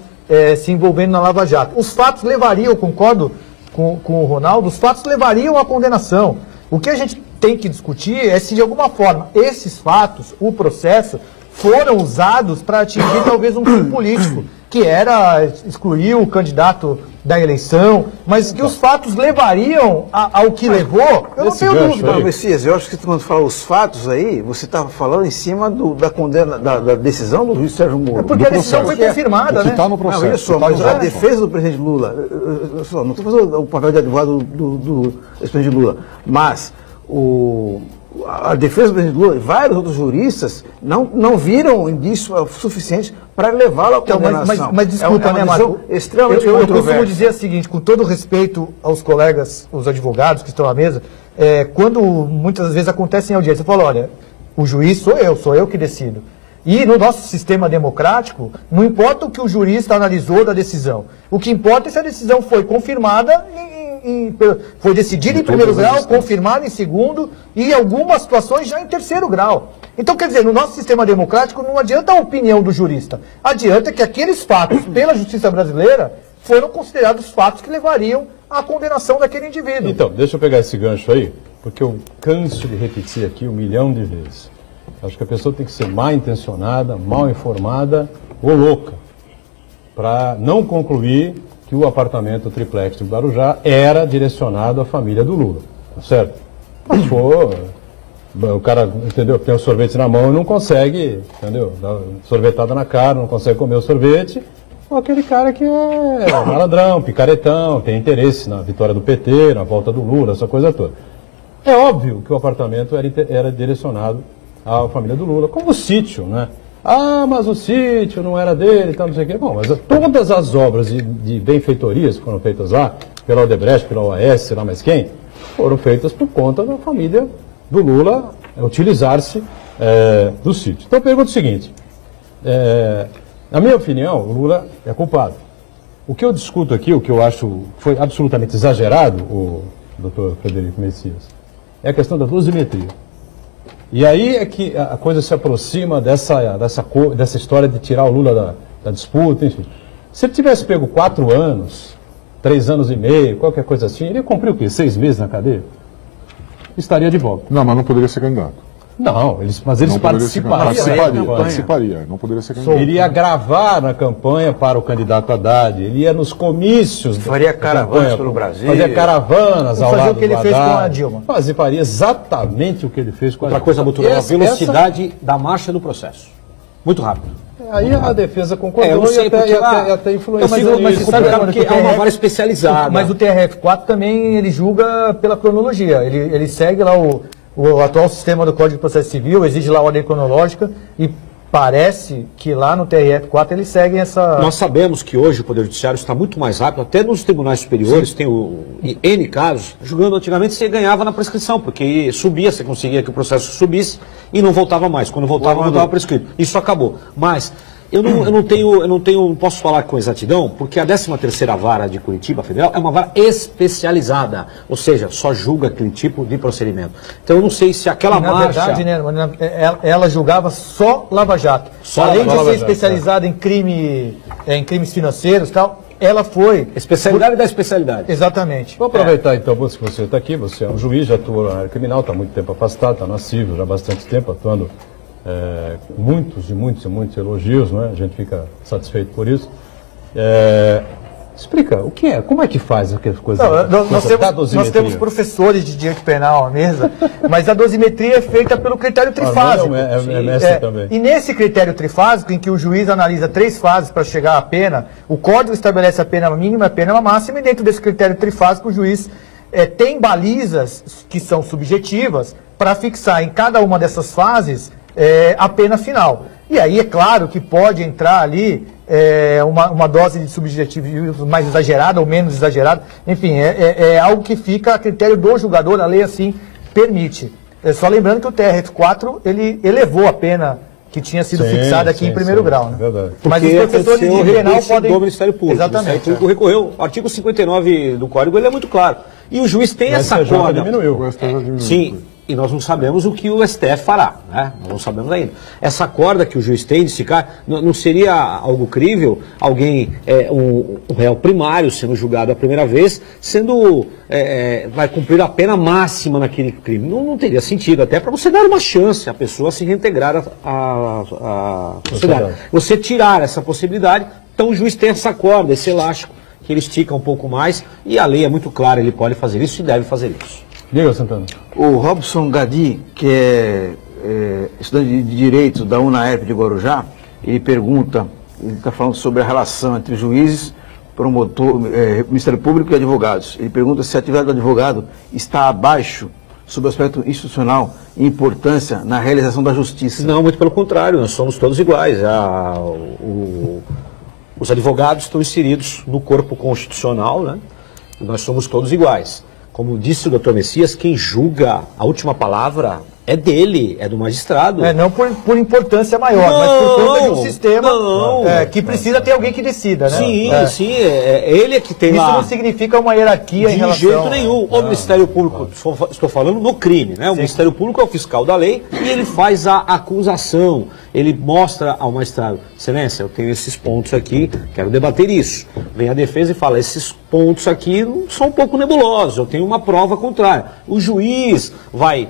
se envolvendo na Lava Jato. Os fatos levariam, concordo com o Ronaldo, os fatos levariam à condenação. O que a gente tem que discutir é se de alguma forma esses fatos, o processo, foram usados para atingir talvez um fim político, que era excluir o candidato da eleição, mas que os fatos levariam ao que levou, eu não tenho dúvida. Não, Messias, eu acho que quando fala os fatos aí, você está falando em cima da condena, da decisão do juiz Sérgio Moro. Porque a decisão foi confirmada, né? Está no processo. Não, olha só, mas a defesa do presidente Lula, não estou fazendo o papel de advogado do ex-presidente Lula, mas a defesa do presidente Lula e vários outros juristas não viram indício suficiente para levá-lo à condenação. Mas desculpa, né, Marco? Extremamente eu costumo dizer o seguinte, com todo respeito aos colegas, os advogados que estão à mesa, quando muitas vezes acontece em audiência, eu falo, olha, o juiz sou eu que decido. E no nosso sistema democrático, não importa o que o jurista analisou da decisão. O que importa é se a decisão foi confirmada foi decidida em primeiro grau, confirmada em segundo e em algumas situações já em terceiro grau. Então, quer dizer, no nosso sistema democrático não adianta a opinião do jurista, adianta que aqueles fatos, pela justiça brasileira, foram considerados fatos que levariam à condenação daquele indivíduo. Então, deixa eu pegar esse gancho aí, porque eu canso de repetir aqui 1 milhão de vezes. Acho que a pessoa tem que ser mal intencionada, mal informada ou louca, para não concluir que o apartamento triplex do Guarujá era direcionado à família do Lula, certo? Mas o cara, entendeu, tem o sorvete na mão e não consegue, entendeu, dar sorvetada na cara, não consegue comer o sorvete, ou aquele cara que é malandrão, picaretão, tem interesse na vitória do PT, na volta do Lula, essa coisa toda. É óbvio que o apartamento era direcionado à família do Lula, como o sítio, né? Mas o sítio não era dele, então não sei o quê. Bom, mas todas as obras de benfeitorias que foram feitas lá, pela Odebrecht, pela OAS, sei lá mais quem, foram feitas por conta da família do Lula utilizar-se do sítio. Então eu pergunto o seguinte, na minha opinião, o Lula é culpado. O que eu discuto aqui, o que eu acho foi absolutamente exagerado, o doutor Frederico Messias, é a questão da dosimetria. E aí é que a coisa se aproxima dessa história de tirar o Lula da disputa, enfim. Se ele tivesse pego 4 anos, 3 anos e meio, qualquer coisa assim, ele ia cumprir o quê? 6 meses na cadeia? Estaria de volta. Não, mas não poderia ser candidato. Não, mas eles participaria, não poderia ser candidato. Ele ia gravar na campanha para o candidato Haddad, ele ia nos comícios. Faria caravanas pelo Brasil. Fazia caravanas ao lado do Haddad. Fazer o que ele fez com a Dilma. Faria exatamente o que ele fez com a Dilma. Outra coisa muito legal, a velocidade da marcha do processo. Muito rápido. Aí a defesa concordou e até influenciou. Mas você sabe porque é uma vara especializada. Mas o TRF4 também ele julga pela cronologia. Ele segue lá o atual sistema do Código de Processo Civil, exige lá a ordem cronológica e parece que lá no TRF4 eles seguem essa... Nós sabemos que hoje o Poder Judiciário está muito mais rápido, até nos tribunais superiores. Sim. Tem N casos, julgando antigamente você ganhava na prescrição, porque subia, você conseguia que o processo subisse e não voltava mais. Quando voltava, não estava prescrito. Isso acabou. Mas eu não posso falar com exatidão, porque a 13ª Vara de Curitiba Federal é uma vara especializada, ou seja, só julga aquele tipo de procedimento. Então eu não sei se aquela marcha... Na verdade, né, ela julgava só Lava Jato. Além de ser especializada em crimes financeiros e tal, ela foi... Especialidade da especialidade. Exatamente. Vou aproveitar então, que você está aqui, você é um juiz, já atua na área criminal, está há muito tempo afastado, está na civil já há bastante tempo, atuando muitos elogios, não é? A gente fica satisfeito por isso. Explica, o que é? Como é que faz aquelas coisas? Nós temos professores de direito penal à mesa, mas a dosimetria é feita pelo critério trifásico. Também. E nesse critério trifásico, em que o juiz analisa 3 fases para chegar à pena, o código estabelece a pena mínima e a pena máxima, e dentro desse critério trifásico o juiz tem balizas que são subjetivas para fixar em cada uma dessas fases a pena final. E aí é claro que pode entrar ali uma dose de subjetivismo mais exagerada ou menos exagerada. Enfim, é algo que fica a critério do julgador, a lei assim permite. Só lembrando que o TRF4 ele elevou a pena que tinha sido fixada aqui em primeiro grau. Né? Verdade. Mas os professores de penal podem... do Ministério Público. Exatamente. O Ministério Público recorreu. O artigo 59 do Código ele é muito claro. E o juiz tem essa corda. Sim. E nós não sabemos o que o STF fará, né? Nós não sabemos ainda. Essa corda que o juiz tem de ficar, não seria algo crível alguém, um réu primário sendo julgado a primeira vez, vai cumprir a pena máxima naquele crime. Não teria sentido, até para você dar uma chance à pessoa a se reintegrar à sociedade. Você tirar essa possibilidade, então o juiz tem essa corda, esse elástico, que ele estica um pouco mais, e a lei é muito clara, ele pode fazer isso e deve fazer isso. Diga, Santana. O Robson Gadi, que é estudante de Direito da UNAERP de Guarujá, ele está falando sobre a relação entre juízes, promotor, Ministério Público e advogados. Ele pergunta se a atividade do advogado está abaixo, sob o aspecto institucional, e importância na realização da justiça. Não, muito pelo contrário, nós somos todos iguais. Os advogados estão inseridos no corpo constitucional, né? Nós somos todos iguais. Como disse o doutor Messias, quem julga a última palavra é dele, é do magistrado. Não por importância maior, mas por conta de um sistema que precisa ter alguém que decida, né? Sim, ele é que tem Isso lá. Não significa uma hierarquia em relação... De jeito nenhum. O Ministério Público, estou falando no crime, né? O Ministério Público é o fiscal da lei e ele faz a acusação. Ele mostra ao magistrado, Excelência, eu tenho esses pontos aqui, quero debater isso. Vem a defesa e fala, esses pontos aqui são um pouco nebulosos, eu tenho uma prova contrária. O juiz vai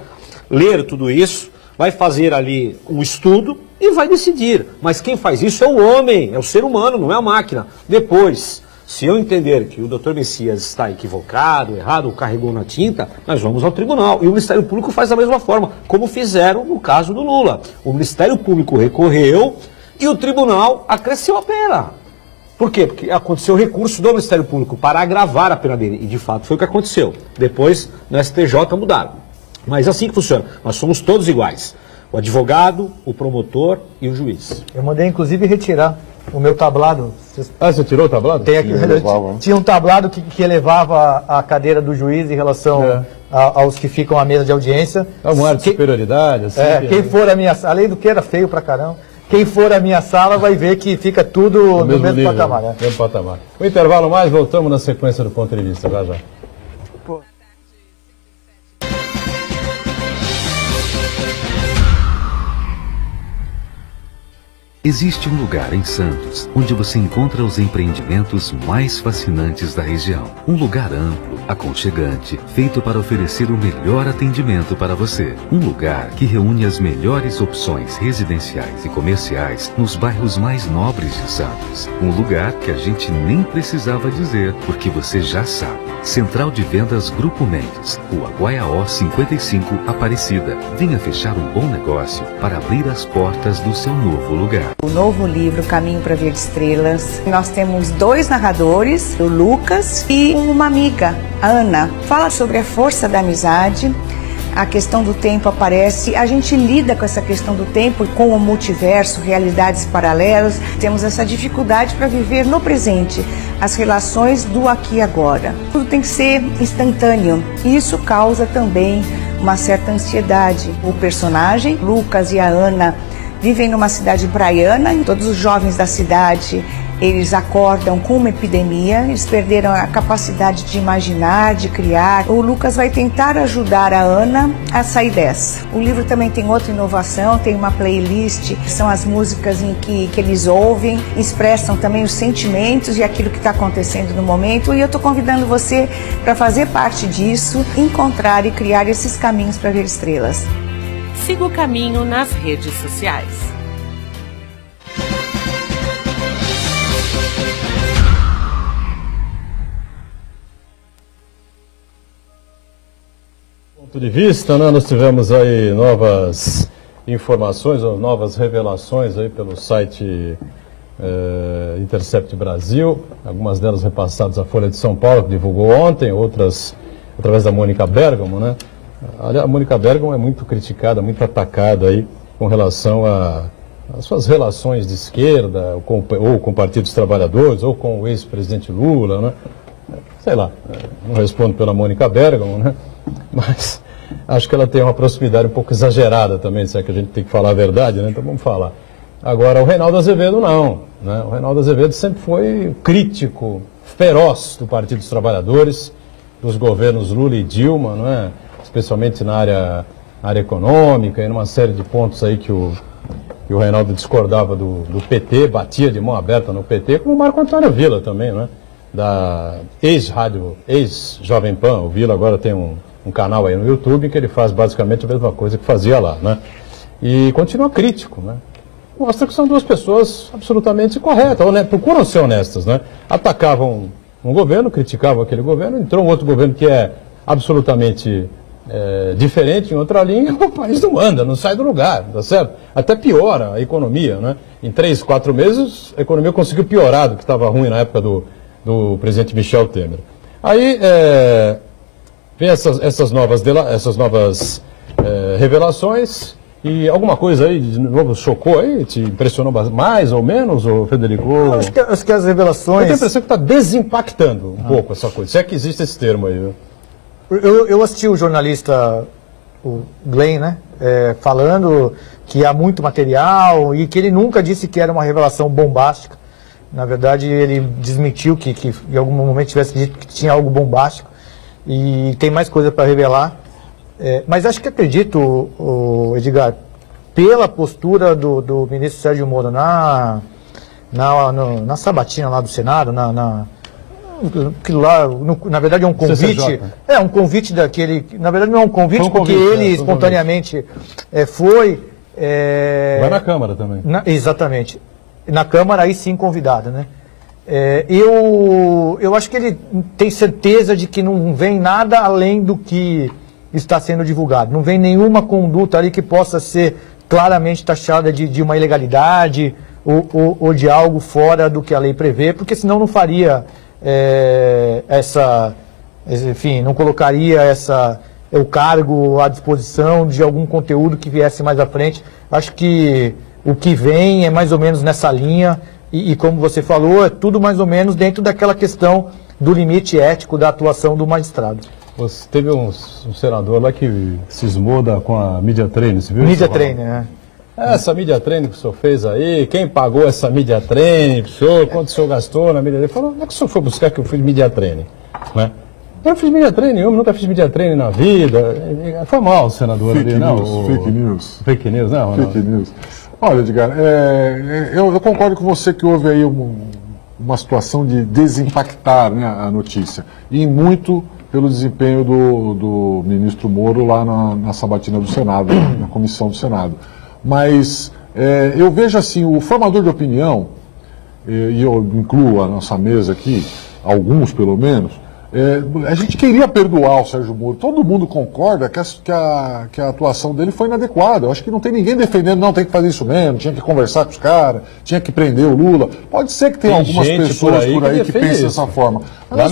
ler tudo isso, vai fazer ali um estudo e vai decidir. Mas quem faz isso é o homem, é o ser humano, não é a máquina. Depois, se eu entender que o doutor Messias está equivocado, errado, ou carregou na tinta, nós vamos ao tribunal. E o Ministério Público faz da mesma forma, como fizeram no caso do Lula. O Ministério Público recorreu e o tribunal acresceu a pena. Por quê? Porque aconteceu o recurso do Ministério Público para agravar a pena dele. E de fato foi o que aconteceu. Depois, no STJ mudaram. Mas assim que funciona. Nós somos todos iguais. O advogado, o promotor e o juiz. Eu mandei, inclusive, retirar o meu tablado. Você tirou o tablado? Tem aqui, tinha um tablado que elevava a cadeira do juiz em relação aos que ficam à mesa de audiência. É uma área de superioridade. Assim, quem for a minha sala, além do que era feio pra caramba, quem for a minha sala vai ver que fica tudo no mesmo patamar. Né? Mesmo patamar. O intervalo mais, voltamos na sequência do ponto de vista. Já. Existe um lugar em Santos onde você encontra os empreendimentos mais fascinantes da região. Um lugar amplo, aconchegante, feito para oferecer o melhor atendimento para você. Um lugar que reúne as melhores opções residenciais e comerciais nos bairros mais nobres de Santos. Um lugar que a gente nem precisava dizer, porque você já sabe. Central de Vendas Grupo Mendes, Rua Guaiaó 55, Aparecida. Venha fechar um bom negócio para abrir as portas do seu novo lugar. O novo livro Caminho para Ver Estrelas. Nós temos 2 narradores, o Lucas e uma amiga, a Ana. Fala sobre a força da amizade, a questão do tempo aparece, a gente lida com essa questão do tempo e com o multiverso, realidades paralelas, temos essa dificuldade para viver no presente, as relações do aqui e agora. Tudo tem que ser instantâneo e isso causa também uma certa ansiedade. O personagem, Lucas e a Ana, vivem numa cidade praiana e todos os jovens da cidade, eles acordam com uma epidemia, eles perderam a capacidade de imaginar, de criar. O Lucas vai tentar ajudar a Ana a sair dessa. O livro também tem outra inovação, tem uma playlist, que são as músicas em que eles ouvem, expressam também os sentimentos e aquilo que está acontecendo no momento. E eu estou convidando você para fazer parte disso, encontrar e criar esses caminhos para ver estrelas. Siga o caminho nas redes sociais. Ponto de vista, né? Nós tivemos aí novas informações, ou novas revelações aí pelo site Intercept Brasil, algumas delas repassadas à Folha de São Paulo, que divulgou ontem, outras através da Mônica Bergamo, né? A Mônica Bergamo é muito criticada, muito atacada aí com relação às suas relações de esquerda, ou com o Partido dos Trabalhadores, ou com o ex-presidente Lula, né? Sei lá, não respondo pela Mônica Bergamo, né? Mas acho que ela tem uma proximidade um pouco exagerada também, se é que a gente tem que falar a verdade, né? Então vamos falar. Agora, o Reinaldo Azevedo não, né? O Reinaldo Azevedo sempre foi crítico, feroz do Partido dos Trabalhadores, dos governos Lula e Dilma, não é? Especialmente na área econômica e numa série de pontos aí que o Reinaldo discordava do PT, batia de mão aberta no PT, como o Marco Antônio Villa também, né? Da ex-rádio, ex-Jovem Pan. O Villa agora tem um canal aí no YouTube que ele faz basicamente a mesma coisa que fazia lá, né? E continua crítico, né? Mostra que são duas pessoas absolutamente corretas, procuram ser honestas, né? Atacavam um governo, criticavam aquele governo, entrou um outro governo que é absolutamente diferente em outra linha, o país não anda, não sai do lugar, tá certo? Até piora a economia, né? Em 3, 4 meses, a economia conseguiu piorar do que estava ruim na época do presidente Michel Temer. Aí vem essas novas revelações e alguma coisa aí de novo chocou aí, te impressionou mais ou menos, Federico? Acho que as revelações... Eu tenho a impressão que está desimpactando um pouco essa coisa, se é que existe esse termo aí, viu? Eu assisti o jornalista, o Glenn, né, falando que há muito material e que ele nunca disse que era uma revelação bombástica. Na verdade, ele desmentiu que em algum momento tivesse dito que tinha algo bombástico e tem mais coisa para revelar. Mas acho que acredito, Edgar, pela postura do ministro Sérgio Moro na sabatina lá do Senado, aquilo lá, na verdade é um convite. CCJ. É um convite daquele. Na verdade não é um convite, porque ele espontaneamente foi. Vai na Câmara também. Exatamente. Na Câmara aí sim convidado, né? Eu acho que ele tem certeza de que não vem nada além do que está sendo divulgado. Não vem nenhuma conduta ali que possa ser claramente taxada de uma ilegalidade ou de algo fora do que a lei prevê, porque senão não faria enfim, não colocaria o cargo à disposição de algum conteúdo que viesse mais à frente. Acho que o que vem é mais ou menos nessa linha e como você falou, é tudo mais ou menos dentro daquela questão do limite ético da atuação do magistrado. Você teve um senador lá que cismou com a Media Training, você viu? Media Training, né? Essa Media Training que o senhor fez aí, quem pagou essa Media Training pro senhor, quanto o senhor gastou na Media Training? Ele falou, onde é que o senhor foi buscar que eu fiz Media Training? Né? Eu não fiz Media Training, eu nunca fiz Media Training na vida. Foi mal o senador fake ali, news, não? Fake news. Fake news, não? Fake news. Olha, Edgar, eu concordo com você que houve aí uma situação de desimpactar, né, a notícia. E muito pelo desempenho do ministro Moro lá na sabatina do Senado, na comissão do Senado. Mas eu vejo assim, o formador de opinião, e eu incluo a nossa mesa aqui, alguns pelo menos, a gente queria perdoar o Sérgio Moro. Todo mundo concorda que a atuação dele foi inadequada. Eu acho que não tem ninguém defendendo, não, tem que fazer isso mesmo, tinha que conversar com os caras, tinha que prender o Lula. Pode ser que tenha algumas pessoas por aí que pensem dessa forma. Mas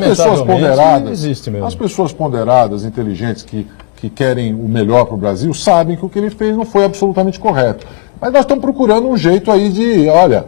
as pessoas ponderadas, inteligentes, que que querem o melhor para o Brasil sabem que o que ele fez não foi absolutamente correto. Mas nós estamos procurando um jeito aí de, olha,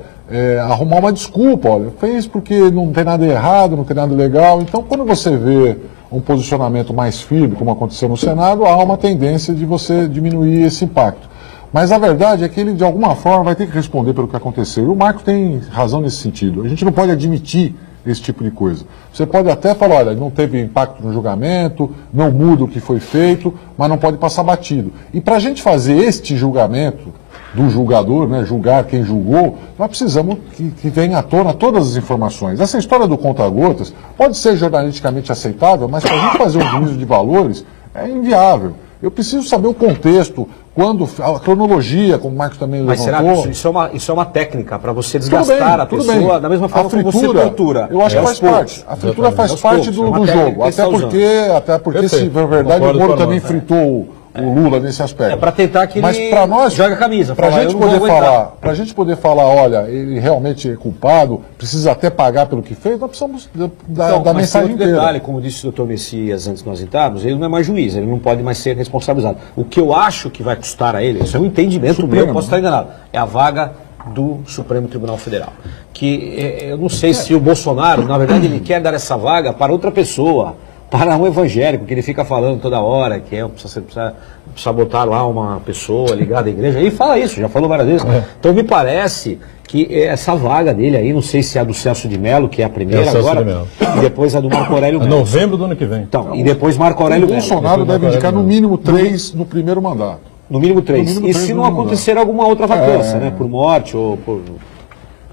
arrumar uma desculpa, olha, fez porque não tem nada errado, não tem nada legal. Então, quando você vê um posicionamento mais firme, como aconteceu no Senado, há uma tendência de você diminuir esse impacto. Mas a verdade é que ele, de alguma forma, vai ter que responder pelo que aconteceu. E o Marco tem razão nesse sentido. A gente não pode admitir esse tipo de coisa. Você pode até falar, olha, não teve impacto no julgamento, não muda o que foi feito, mas não pode passar batido. E para a gente fazer este julgamento do julgador, né, julgar quem julgou, nós precisamos que venha à tona todas as informações. Essa história do conta-gotas pode ser jornalisticamente aceitável, mas para a gente fazer um juízo de valores é inviável. Eu preciso saber o contexto, quando a cronologia, como o Marcos também levantou. Mas isso é uma técnica para você desgastar a pessoa da mesma forma como você tortura. Eu acho que faz parte. A fritura faz parte do jogo. Até porque se na verdade o Moro também fritou o Lula nesse aspecto. Para tentar que mas ele para nós, joga a camisa. Para a gente poder falar, olha, ele realmente é culpado, precisa até pagar pelo que fez, nós precisamos da mensagem inteira. Detalhe, como disse o Dr. Messias antes de nós entrarmos, ele não é mais juiz, ele não pode mais ser responsabilizado. O que eu acho que vai custar a ele, isso é um entendimento meu, posso estar enganado, é a vaga do Supremo Tribunal Federal. Que eu não sei se o Bolsonaro, na verdade, ele quer dar essa vaga para outra pessoa, para um evangélico, que ele fica falando toda hora, que precisa botar lá uma pessoa ligada à igreja. Ele fala isso, já falou várias vezes. Então me parece que essa vaga dele aí, não sei se é a do Celso de Mello, que é a primeira agora, e depois a do Marco Aurélio Mello. Novembro do ano que vem. Então, e depois Marco Aurélio Mello. O Bolsonaro deve indicar no mínimo 3 no primeiro mandato. No mínimo 3. E se não acontecer alguma outra vacância, né? Por morte ou por...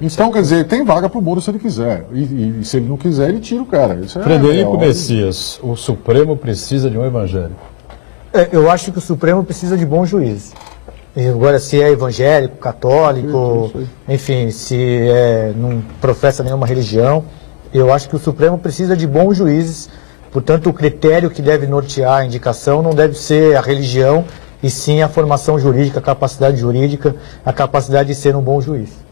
Então, quer dizer, tem vaga para o Moro se ele quiser. E se ele não quiser, ele tira o cara. Isso Frederico Messias, o Supremo precisa de um evangélico. Eu acho que o Supremo precisa de bons juízes. E agora, se é evangélico, católico, enfim, se não professa nenhuma religião, eu acho que o Supremo precisa de bons juízes. Portanto, o critério que deve nortear a indicação não deve ser a religião, e sim a formação jurídica, a capacidade jurídica, a capacidade de ser um bom juiz.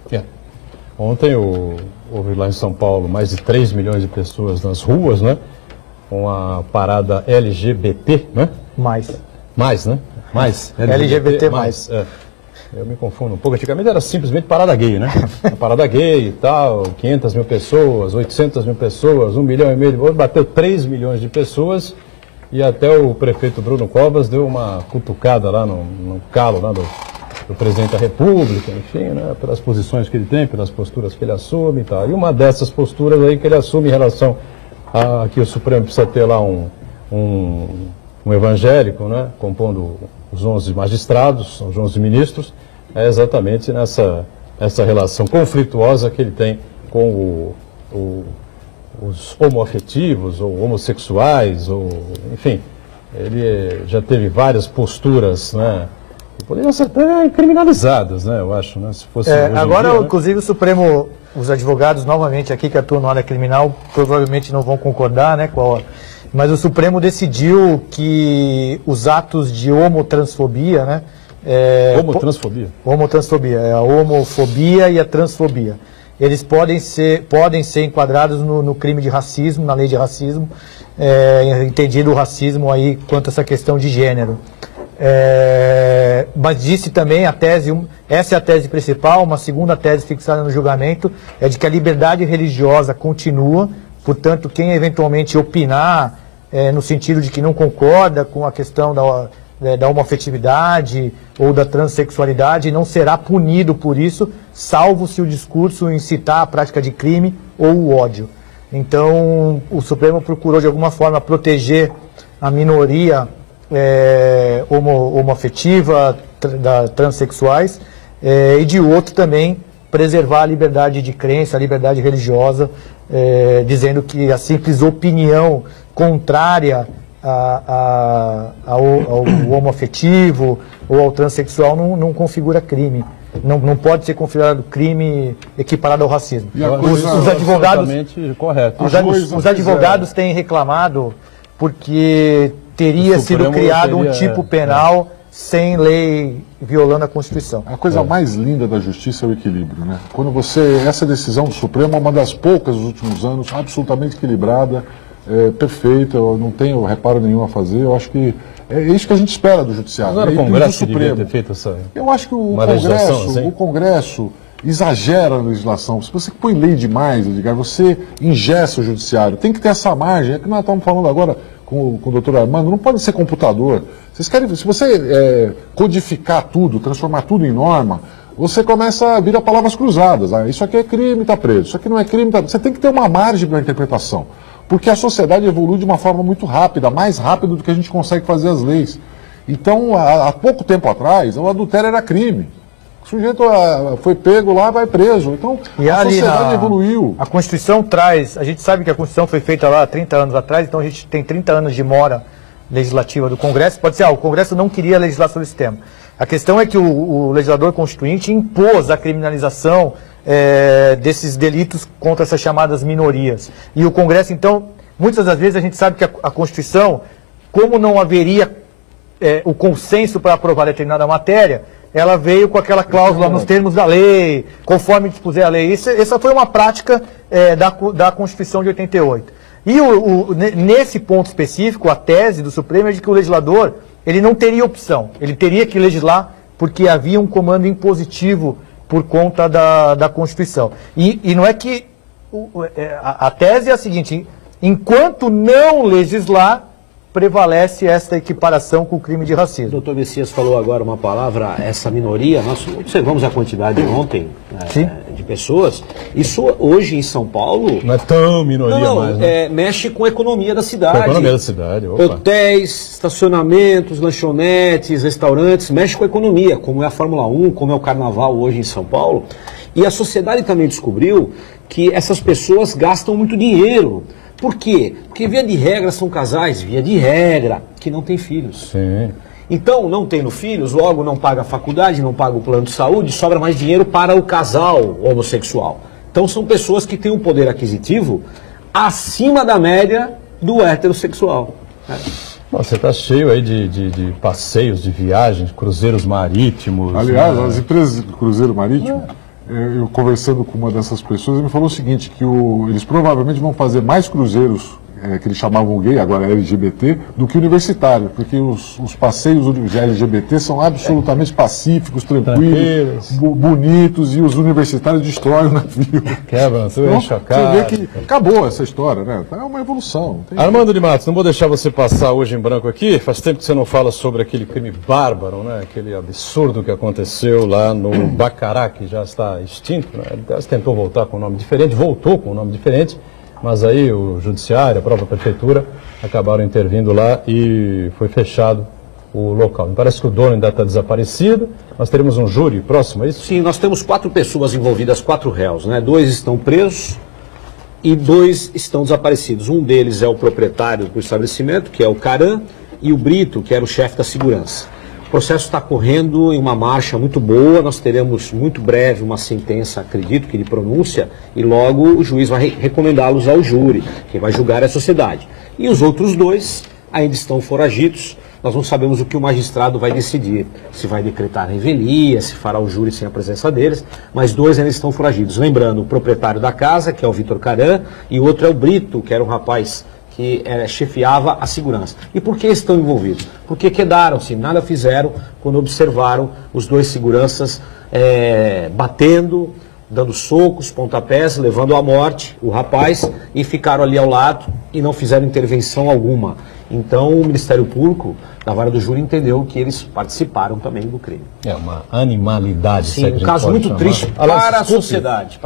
Ontem houve lá em São Paulo mais de 3 milhões de pessoas nas ruas, né? Com a parada LGBT, né? Mais, né? LGBT+. Eu me confundo um pouco. Antigamente era simplesmente parada gay, né? A parada gay e tal, 500 mil pessoas, 800 mil pessoas, 1,5 milhão. Hoje bateu 3 milhões de pessoas e até o prefeito Bruno Covas deu uma cutucada lá no calo lá do presidente da República, enfim, né, pelas posições que ele tem, pelas posturas que ele assume e tal. E uma dessas posturas aí que ele assume em relação a que o Supremo precisa ter lá um evangélico, né, compondo os 11 magistrados, os 11 ministros, é exatamente essa relação conflituosa que ele tem com os homoafetivos ou homossexuais, ou, enfim, ele já teve várias posturas, né, poderiam ser até criminalizadas, né? Eu acho, né? Se fosse agora, dia, né? Inclusive, o Supremo, os advogados, novamente, aqui que atuam na área criminal, provavelmente não vão concordar, né? Mas o Supremo decidiu que os atos de homotransfobia, né? Homotransfobia, é a homofobia e a transfobia. Eles podem ser enquadrados no crime de racismo, na lei de racismo, entendido o racismo aí quanto a essa questão de gênero. Mas disse também essa é a tese principal, uma segunda tese fixada no julgamento, é de que a liberdade religiosa continua, portanto, quem eventualmente opinar no sentido de que não concorda com a questão da homoafetividade ou da transexualidade não será punido por isso, salvo se o discurso incitar a prática de crime ou o ódio. Então, o Supremo procurou de alguma forma proteger a minoria homoafetiva, transexuais, e de outro também preservar a liberdade de crença, a liberdade religiosa, dizendo que a simples opinião contrária ao homoafetivo ou ao transexual não configura crime. Não pode ser configurado crime equiparado ao racismo. Os advogados, correto. Os advogados têm reclamado porque teria sido criado um tipo penal sem lei violando a Constituição. A coisa mais linda da justiça é o equilíbrio, né? Quando essa decisão do Supremo é uma das poucas dos últimos anos, absolutamente equilibrada, perfeita, eu não tenho reparo nenhum a fazer. Eu acho que É isso que a gente espera do Judiciário. Agora E o do Congresso que devia Supremo. ter feito essa... Eu acho que uma legislação, assim? o Congresso exagera a legislação. Se você põe lei demais, Edgar, você engessa o Judiciário. Tem que ter essa margem. É que nós estamos falando agora com o doutor Armando, não pode ser computador. Vocês querem, se você codificar tudo, transformar tudo em norma, você começa a vir a palavras cruzadas. Ah, isso aqui é crime, está preso. Isso aqui não é crime, está... Você tem que ter uma margem para a interpretação. Porque a sociedade evolui de uma forma muito rápida, mais rápido do que a gente consegue fazer as leis. Então, há pouco tempo atrás, o adultério era crime. O sujeito foi pego lá, vai preso. Então, e a ali sociedade evoluiu. A Constituição traz, a gente sabe que a Constituição foi feita lá há 30 anos atrás, então a gente tem 30 anos de mora legislativa do Congresso. Pode ser, o Congresso não queria legislar sobre esse tema. A questão é que o legislador constituinte impôs a criminalização desses delitos contra essas chamadas minorias. E o Congresso, então, muitas das vezes a gente sabe que a Constituição, como não haveria o consenso para aprovar determinada matéria, ela veio com aquela cláusula nos termos da lei, conforme dispuser a lei. Essa foi uma prática da Constituição de 88. E nesse ponto específico, a tese do Supremo é de que o legislador ele não teria opção, ele teria que legislar porque havia um comando impositivo por conta da Constituição. E não é que... A tese é a seguinte, enquanto não legislar, prevalece esta equiparação com o crime de racismo. O doutor Messias falou agora uma palavra, essa minoria, nós observamos a quantidade ontem de pessoas. Isso hoje em São Paulo... Não é tão minoria mais, né? Mexe com a economia da cidade. Com a economia da cidade, opa. Hotéis, estacionamentos, lanchonetes, restaurantes, mexe com a economia, como é a Fórmula 1, como é o Carnaval hoje em São Paulo. E a sociedade também descobriu que essas pessoas gastam muito dinheiro. Por quê? Porque, via de regra, são casais, via de regra, que não têm filhos. Sim. Então, não tendo filhos, logo não paga a faculdade, não paga o plano de saúde, sobra mais dinheiro para o casal homossexual. Então, são pessoas que têm um poder aquisitivo acima da média do heterossexual. Você está cheio aí de passeios, de viagens, cruzeiros marítimos. Aliás, as empresas de cruzeiro marítimo... Eu conversando com uma dessas pessoas, ele me falou o seguinte, que eles provavelmente vão fazer mais cruzeiros, que eles chamavam gay, agora LGBT, do que universitário, porque os passeios de LGBT são absolutamente pacíficos, tranquilos, bonitos, e os universitários destroem o navio. Quebram, tudo chocado. Você vê que acabou essa história, né? É uma evolução. Armando de Matos, não vou deixar você passar hoje em branco aqui, faz tempo que você não fala sobre aquele crime bárbaro, né? Aquele absurdo que aconteceu lá no Bacará, que já está extinto, né? Ele tentou voltar com um nome diferente, voltou com um nome diferente, mas aí o Judiciário, a própria Prefeitura, acabaram intervindo lá e foi fechado o local. Me parece que o dono ainda está desaparecido. Nós teremos um júri próximo, é isso? Sim, nós temos 4 pessoas envolvidas, 4 réus, né? 2 estão presos e 2 estão desaparecidos. Um deles é o proprietário do estabelecimento, que é o Caran, e o Brito, que era o chefe da segurança. O processo está correndo em uma marcha muito boa, nós teremos muito breve uma sentença, acredito que de pronúncia, e logo o juiz vai recomendá-los ao júri, que vai julgar a sociedade. E os outros 2 ainda estão foragidos, nós não sabemos o que o magistrado vai decidir, se vai decretar revelia, se fará o júri sem a presença deles, mas 2 ainda estão foragidos. Lembrando, o proprietário da casa, que é o Vitor Caran, e o outro é o Brito, que era um rapaz que chefiava a segurança. E por que estão envolvidos? Porque quedaram-se, nada fizeram quando observaram os 2 seguranças batendo, dando socos, pontapés, levando à morte o rapaz, e ficaram ali ao lado e não fizeram intervenção alguma. Então o Ministério Público, da vara do júri, entendeu que eles participaram também do crime. É uma animalidade. Sim, um caso muito triste para a sociedade.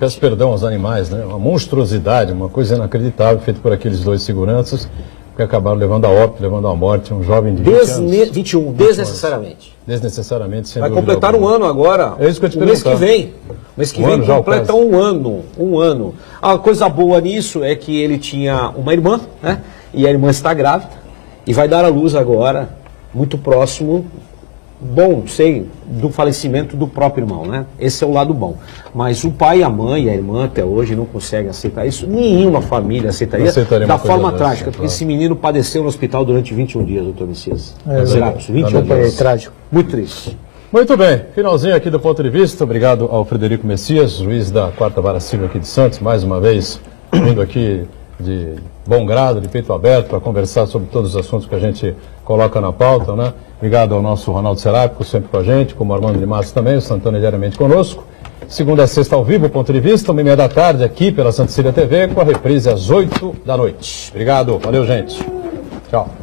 Peço perdão aos animais, né? Uma monstruosidade, uma coisa inacreditável feita por aqueles 2 seguranças que acabaram levando a óbito, levando à morte um jovem de 20 anos. 21, desnecessariamente. Desnecessariamente, sem vai dúvida completar alguma. um ano agora, é isso que eu te o mês que vem. O mês que vem completa um ano. A coisa boa nisso é que ele tinha uma irmã, né? E a irmã está grávida e vai dar à luz agora, muito próximo, do falecimento do próprio irmão, né? Esse é o lado bom. Mas o pai, a mãe e a irmã até hoje não conseguem aceitar isso. Nenhuma família aceitaria da forma trágica, porque esse menino padeceu no hospital durante 21 dias, doutor Messias. 21 dias. Trágico. Muito triste. Muito bem, finalzinho aqui do ponto de vista. Obrigado ao Frederico Messias, juiz da 4ª Vara Civil aqui de Santos, mais uma vez vindo aqui de bom grado, de peito aberto, para conversar sobre todos os assuntos que a gente coloca na pauta, né? Obrigado ao nosso Ronaldo Serápico, sempre com a gente, como o Armando de Massa também, o Santana diariamente conosco. Segunda a sexta ao vivo, ponto de vista, 1h30 da tarde, aqui pela Santa Cecília TV, com a reprise às 8 da noite. Obrigado, valeu, gente. Tchau.